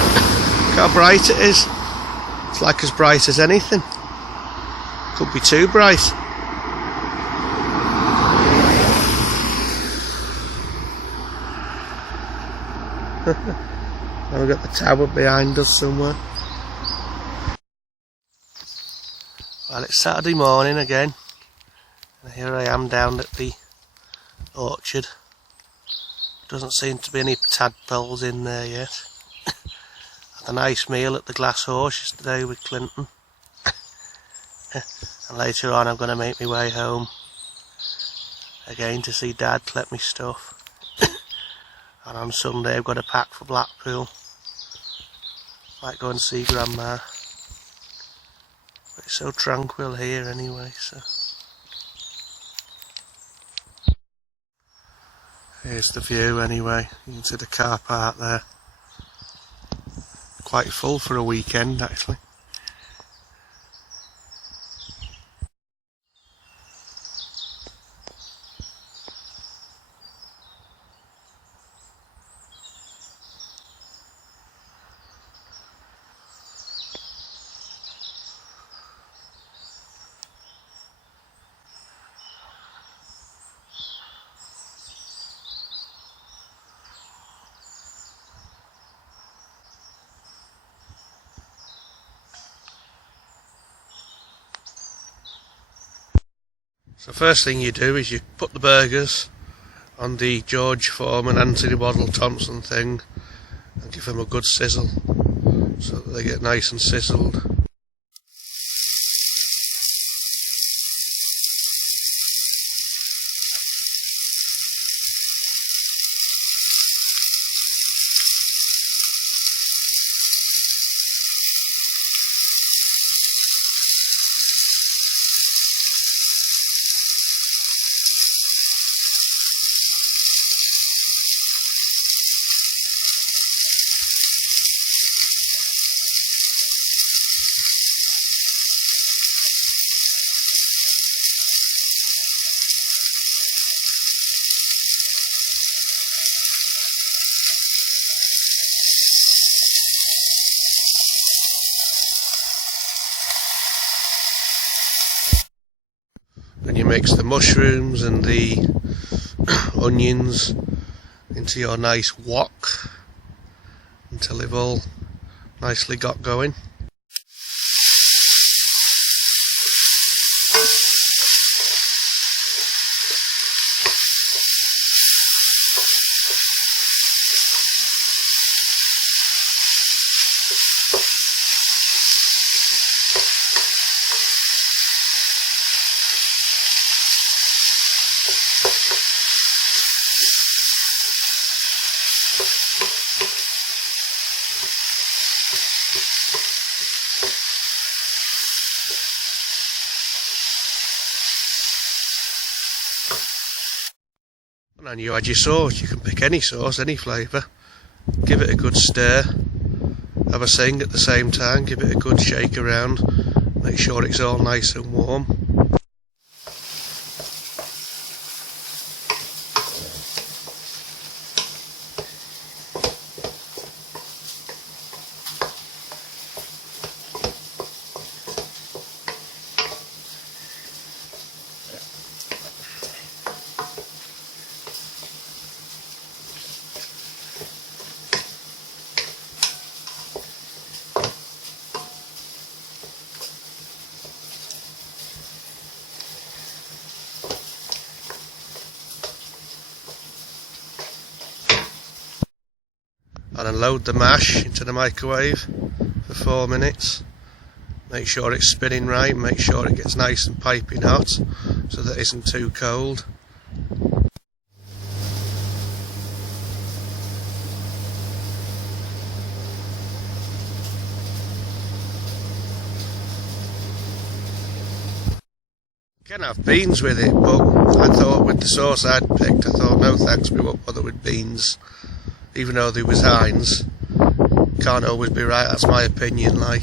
Look how bright it is. It's like as bright as anything. Could be too bright. Now we've got the tower behind us somewhere. Well, it's Saturday morning again, and here I am down at the orchard. Doesn't seem to be any tadpoles in there yet. Had a nice meal at the Glass Horse yesterday with Clinton. And later on I'm going to make my way home again to see Dad collect my stuff. And on Sunday I've got a pack for Blackpool. Might go and see Grandma. But it's so tranquil here anyway, so. Here's the view anyway. You can see the car park there. Quite full for a weekend actually. So first thing you do is you put the burgers on the George Foreman, Anthony Waddle Thompson thing and give them a good sizzle so that they get nice and sizzled. when you mix the mushrooms and the onions into your nice wok until they've all nicely got going. And then you add your sauce. You can pick any sauce, any flavour. Give it a good stir. Have a sing at the same time. Give it a good shake around. Make sure it's all nice and warm. And then load the mash into the microwave for 4 minutes. Make sure it's spinning right, make sure it gets nice and piping hot so that it isn't too cold. You can have beans with it, but I thought with the sauce I'd picked, I thought no thanks, we won't bother with beans. Even though there was Heinz, can't always be right, that's my opinion, like.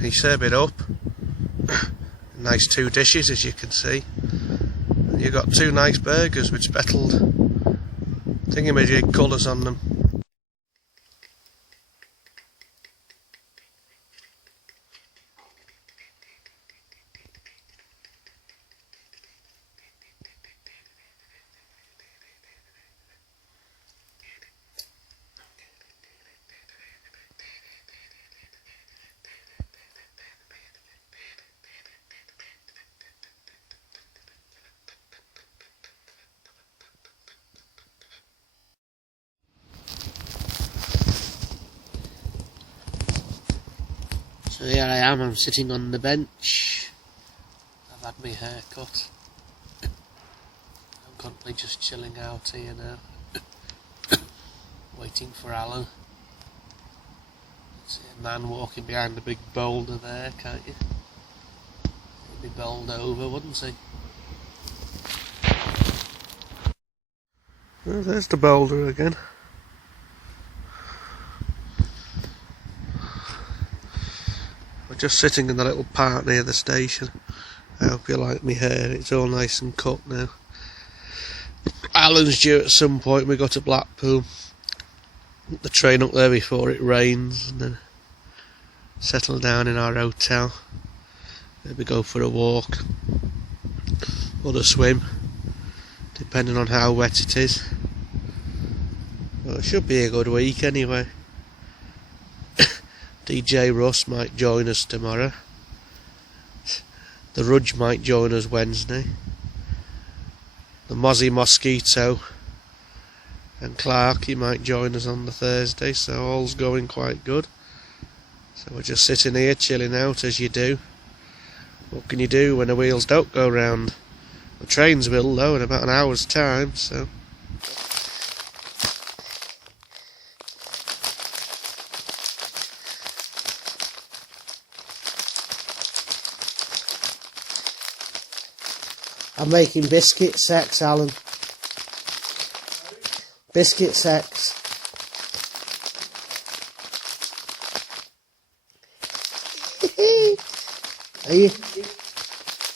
You serve it up, nice 2 dishes as you can see. And you've got 2 nice burgers with spettled thingamajig colours on them. So here I am, I'm sitting on the bench. I've had my hair cut. I'm currently just chilling out here now. Waiting for Alan. See a man walking behind a big boulder there, can't you? He'd be bowled over, wouldn't he? Well, there's the boulder again. Just sitting in the little park near the station. I hope you like my hair, it's all nice and cut now. Alan's due at some point, we go to Blackpool. The train up there before it rains and then settle down in our hotel. Maybe go for a walk or a swim, depending on how wet it is. Well, it should be a good week anyway. DJ Russ might join us tomorrow. The Rudge might join us Wednesday. The Mozzie Mosquito and Clark, he might join us on the Thursday, so all's going quite good. So we're just sitting here chilling out as you do. What can you do when the wheels don't go round? The trains will though in about an hour's time, so... I'm making biscuit sex, Alan. Biscuit sex.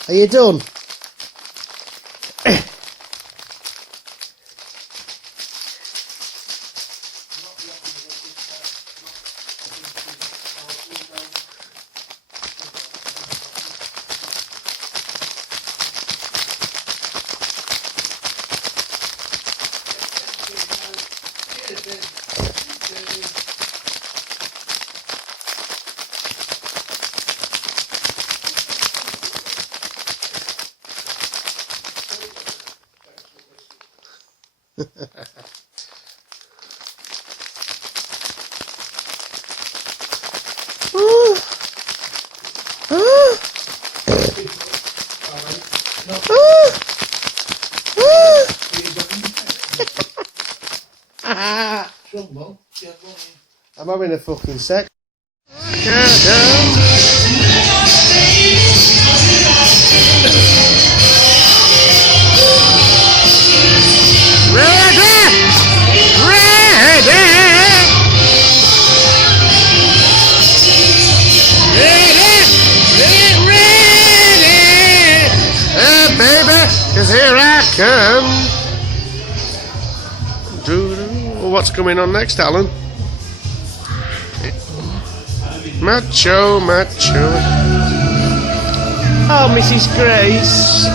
Are you done? I'm having a fucking sex. Cause here I come. What's coming on next, Alan? Macho. Oh, Mrs. Grace.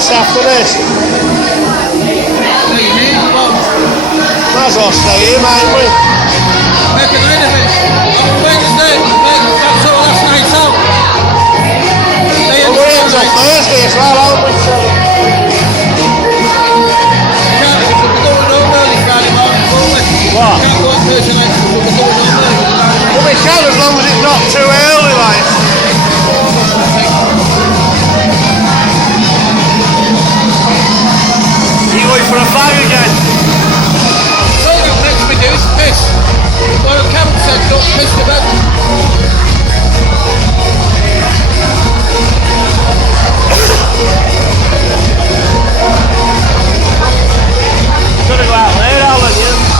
else after this? Might as well stay here, might we? Making anything. On Wednesday, that's all last night out. Well, we're here till Thursday as well, aren't we? So. Can't, we'll be going home early Friday morning, won't we? What? Can't go on Thursday night, we'll be going home early. Well, we can as long as it's not too early, like. You going for a fag again? All that makes me do is piss. Well, Cameron said don't piss the bed. Gotta go out there, Alan, yeah?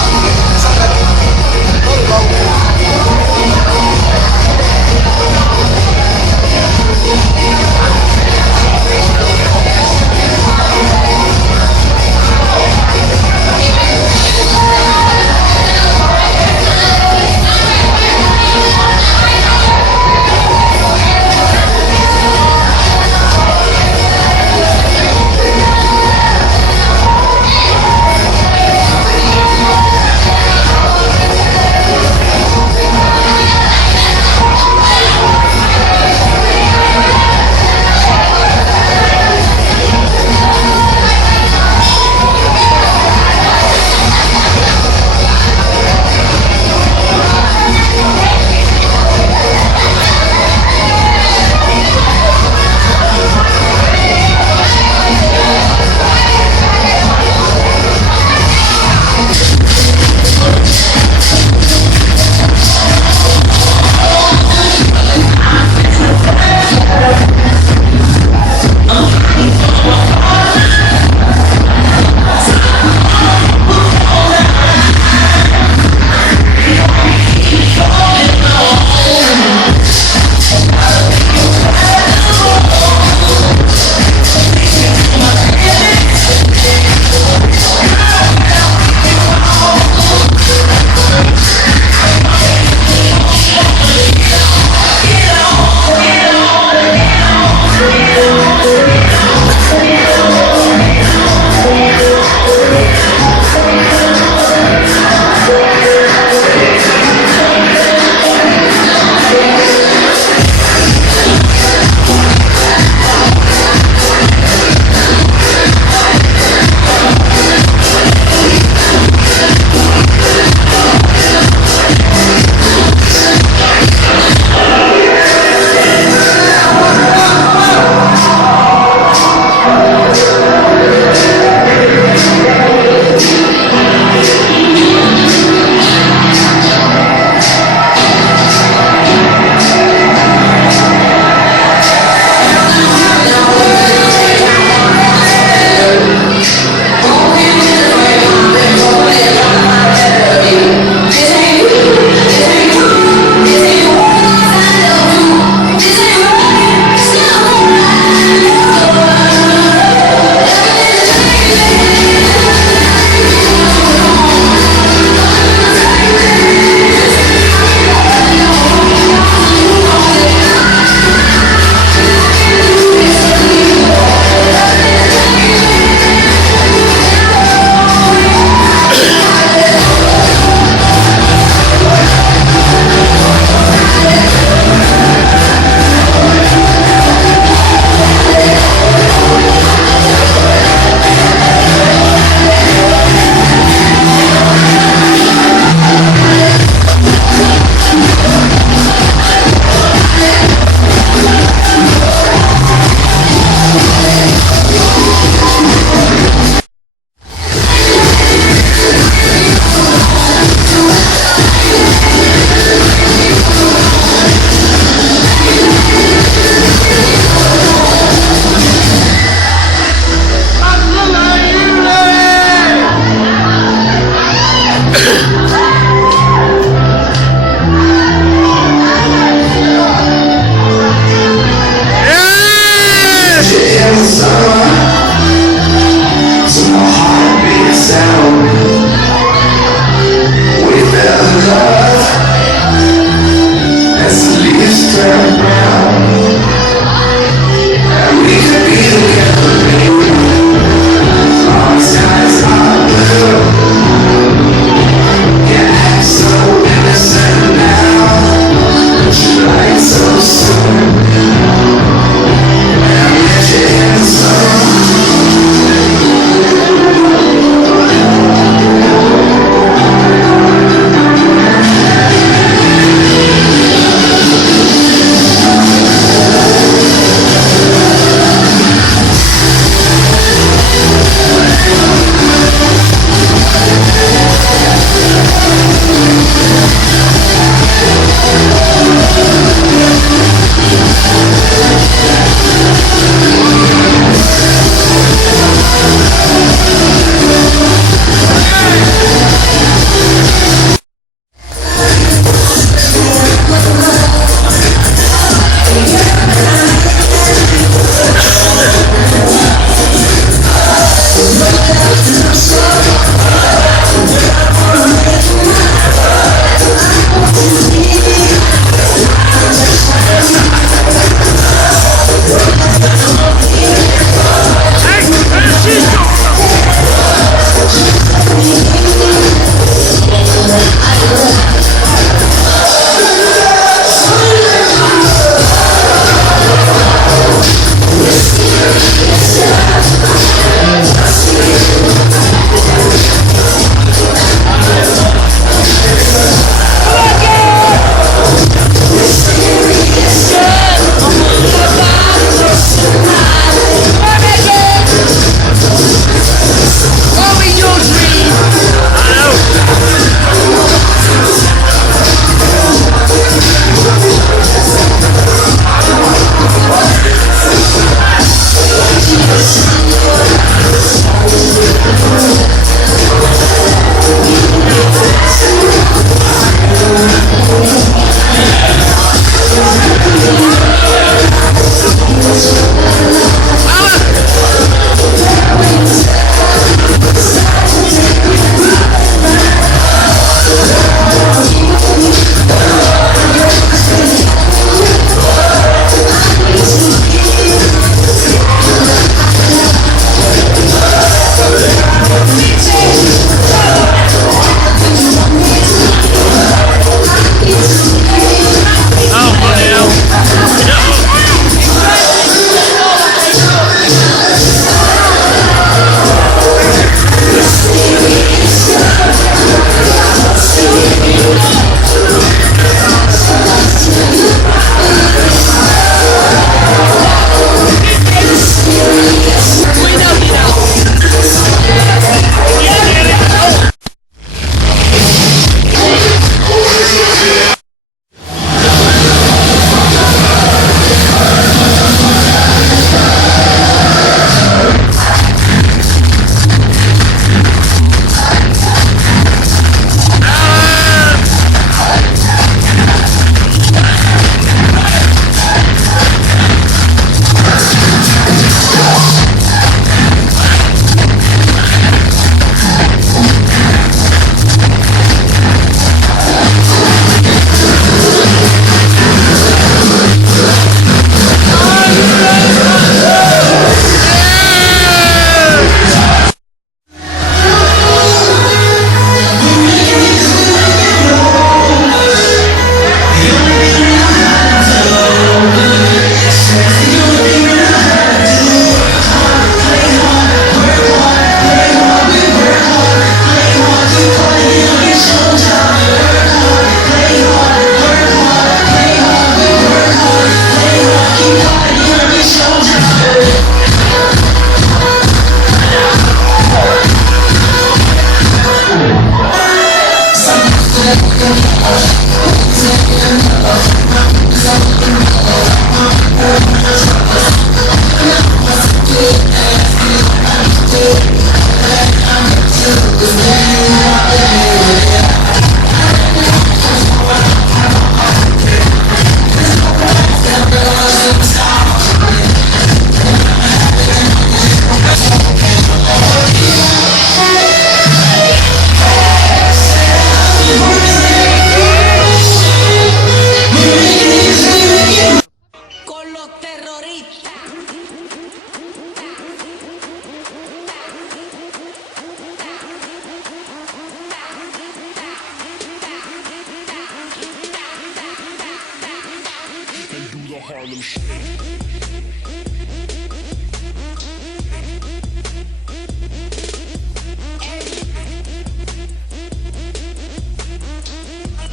Harlem Shake.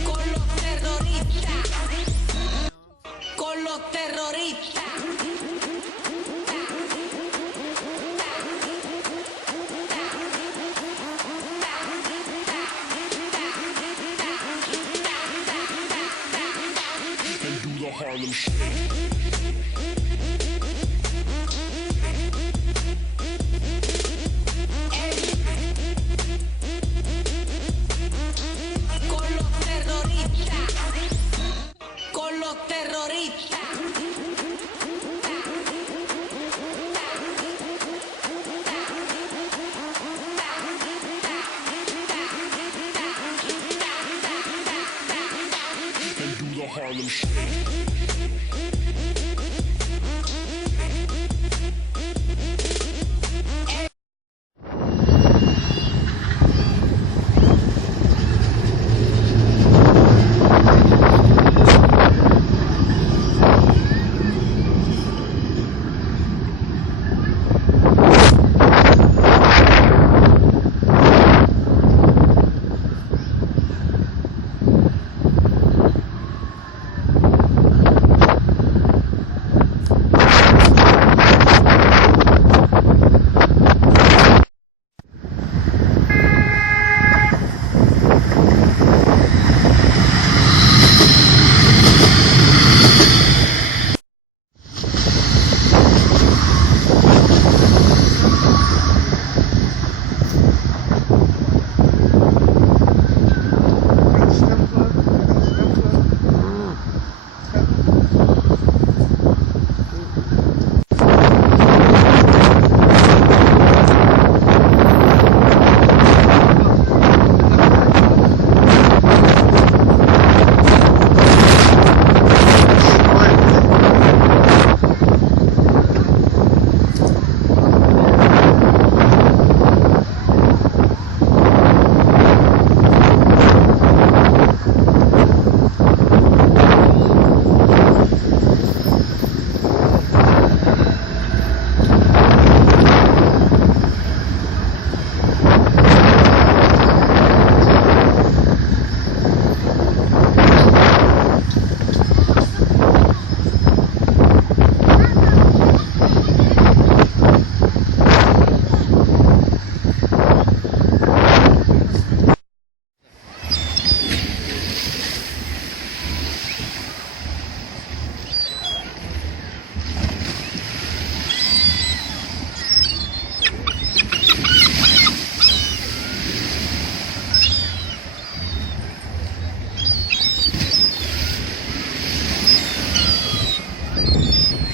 Con los terroristas. And do the Harlem Shake. Con los terroristas. Con los terroristas. And do the Harlem Shake.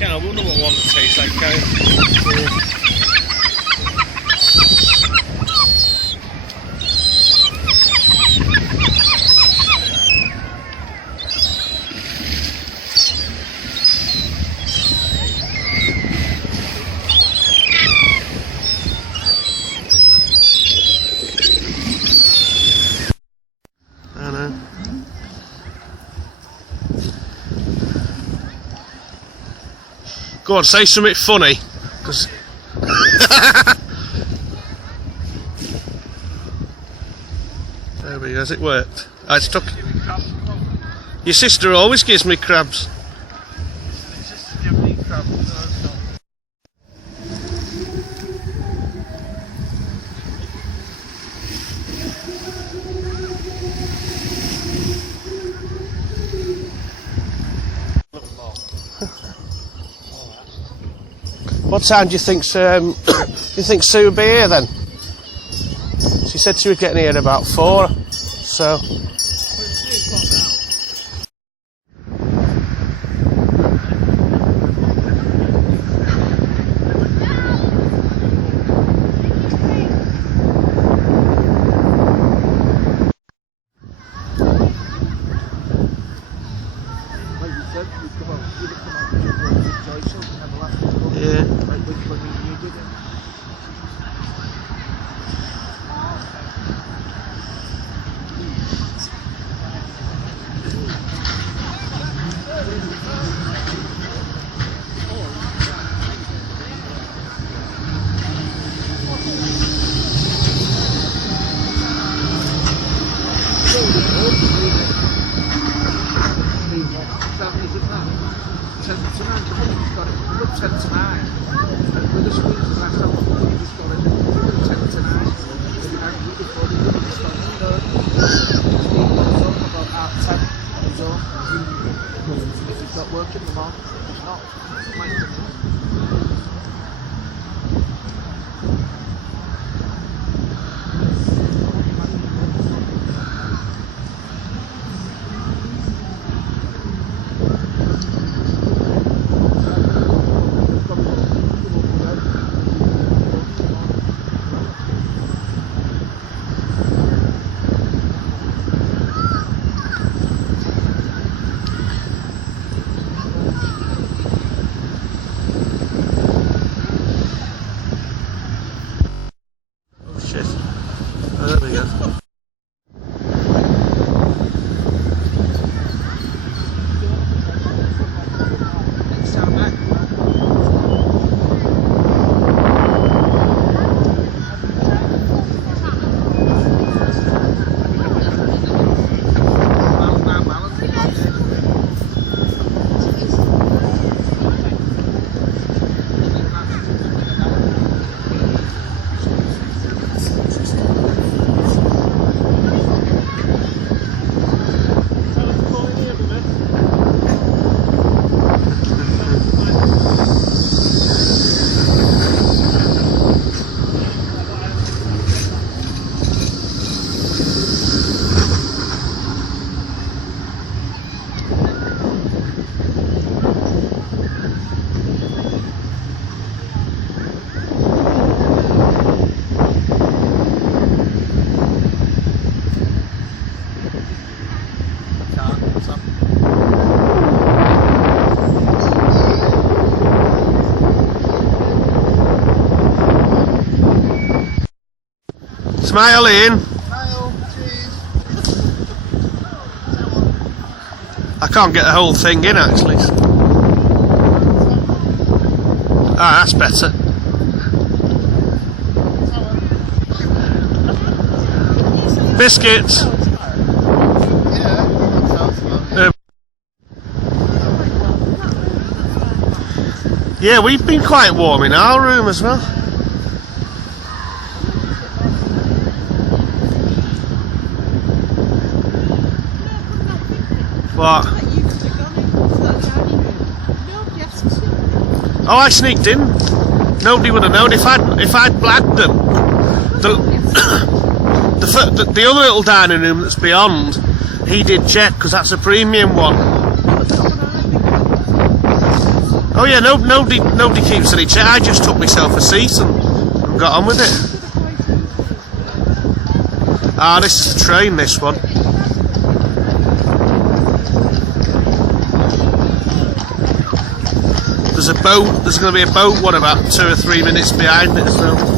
I wonder what one tastes like, Karen. I know. Go on, say something funny. 'Cause there we go, has it worked? I stuck. Your sister always gives me crabs. What time do you think Sue will be here then? She said she was getting here about 4, so. Yeah. Shit. Oh, there we go. Smile in. I can't get the whole thing in actually. Ah, that's better. Biscuits. Yeah, we've been quite warm in our room as well. What? Oh, I sneaked in. Nobody would have known if I'd blagged them. The other little dining room that's beyond, he did check because that's a premium one. Oh yeah, nobody keeps any check. I just took myself a seat and got on with it. Ah, this is the train. This one. There's a boat, there's going to be a boat, what, about 2 or 3 minutes behind it as well.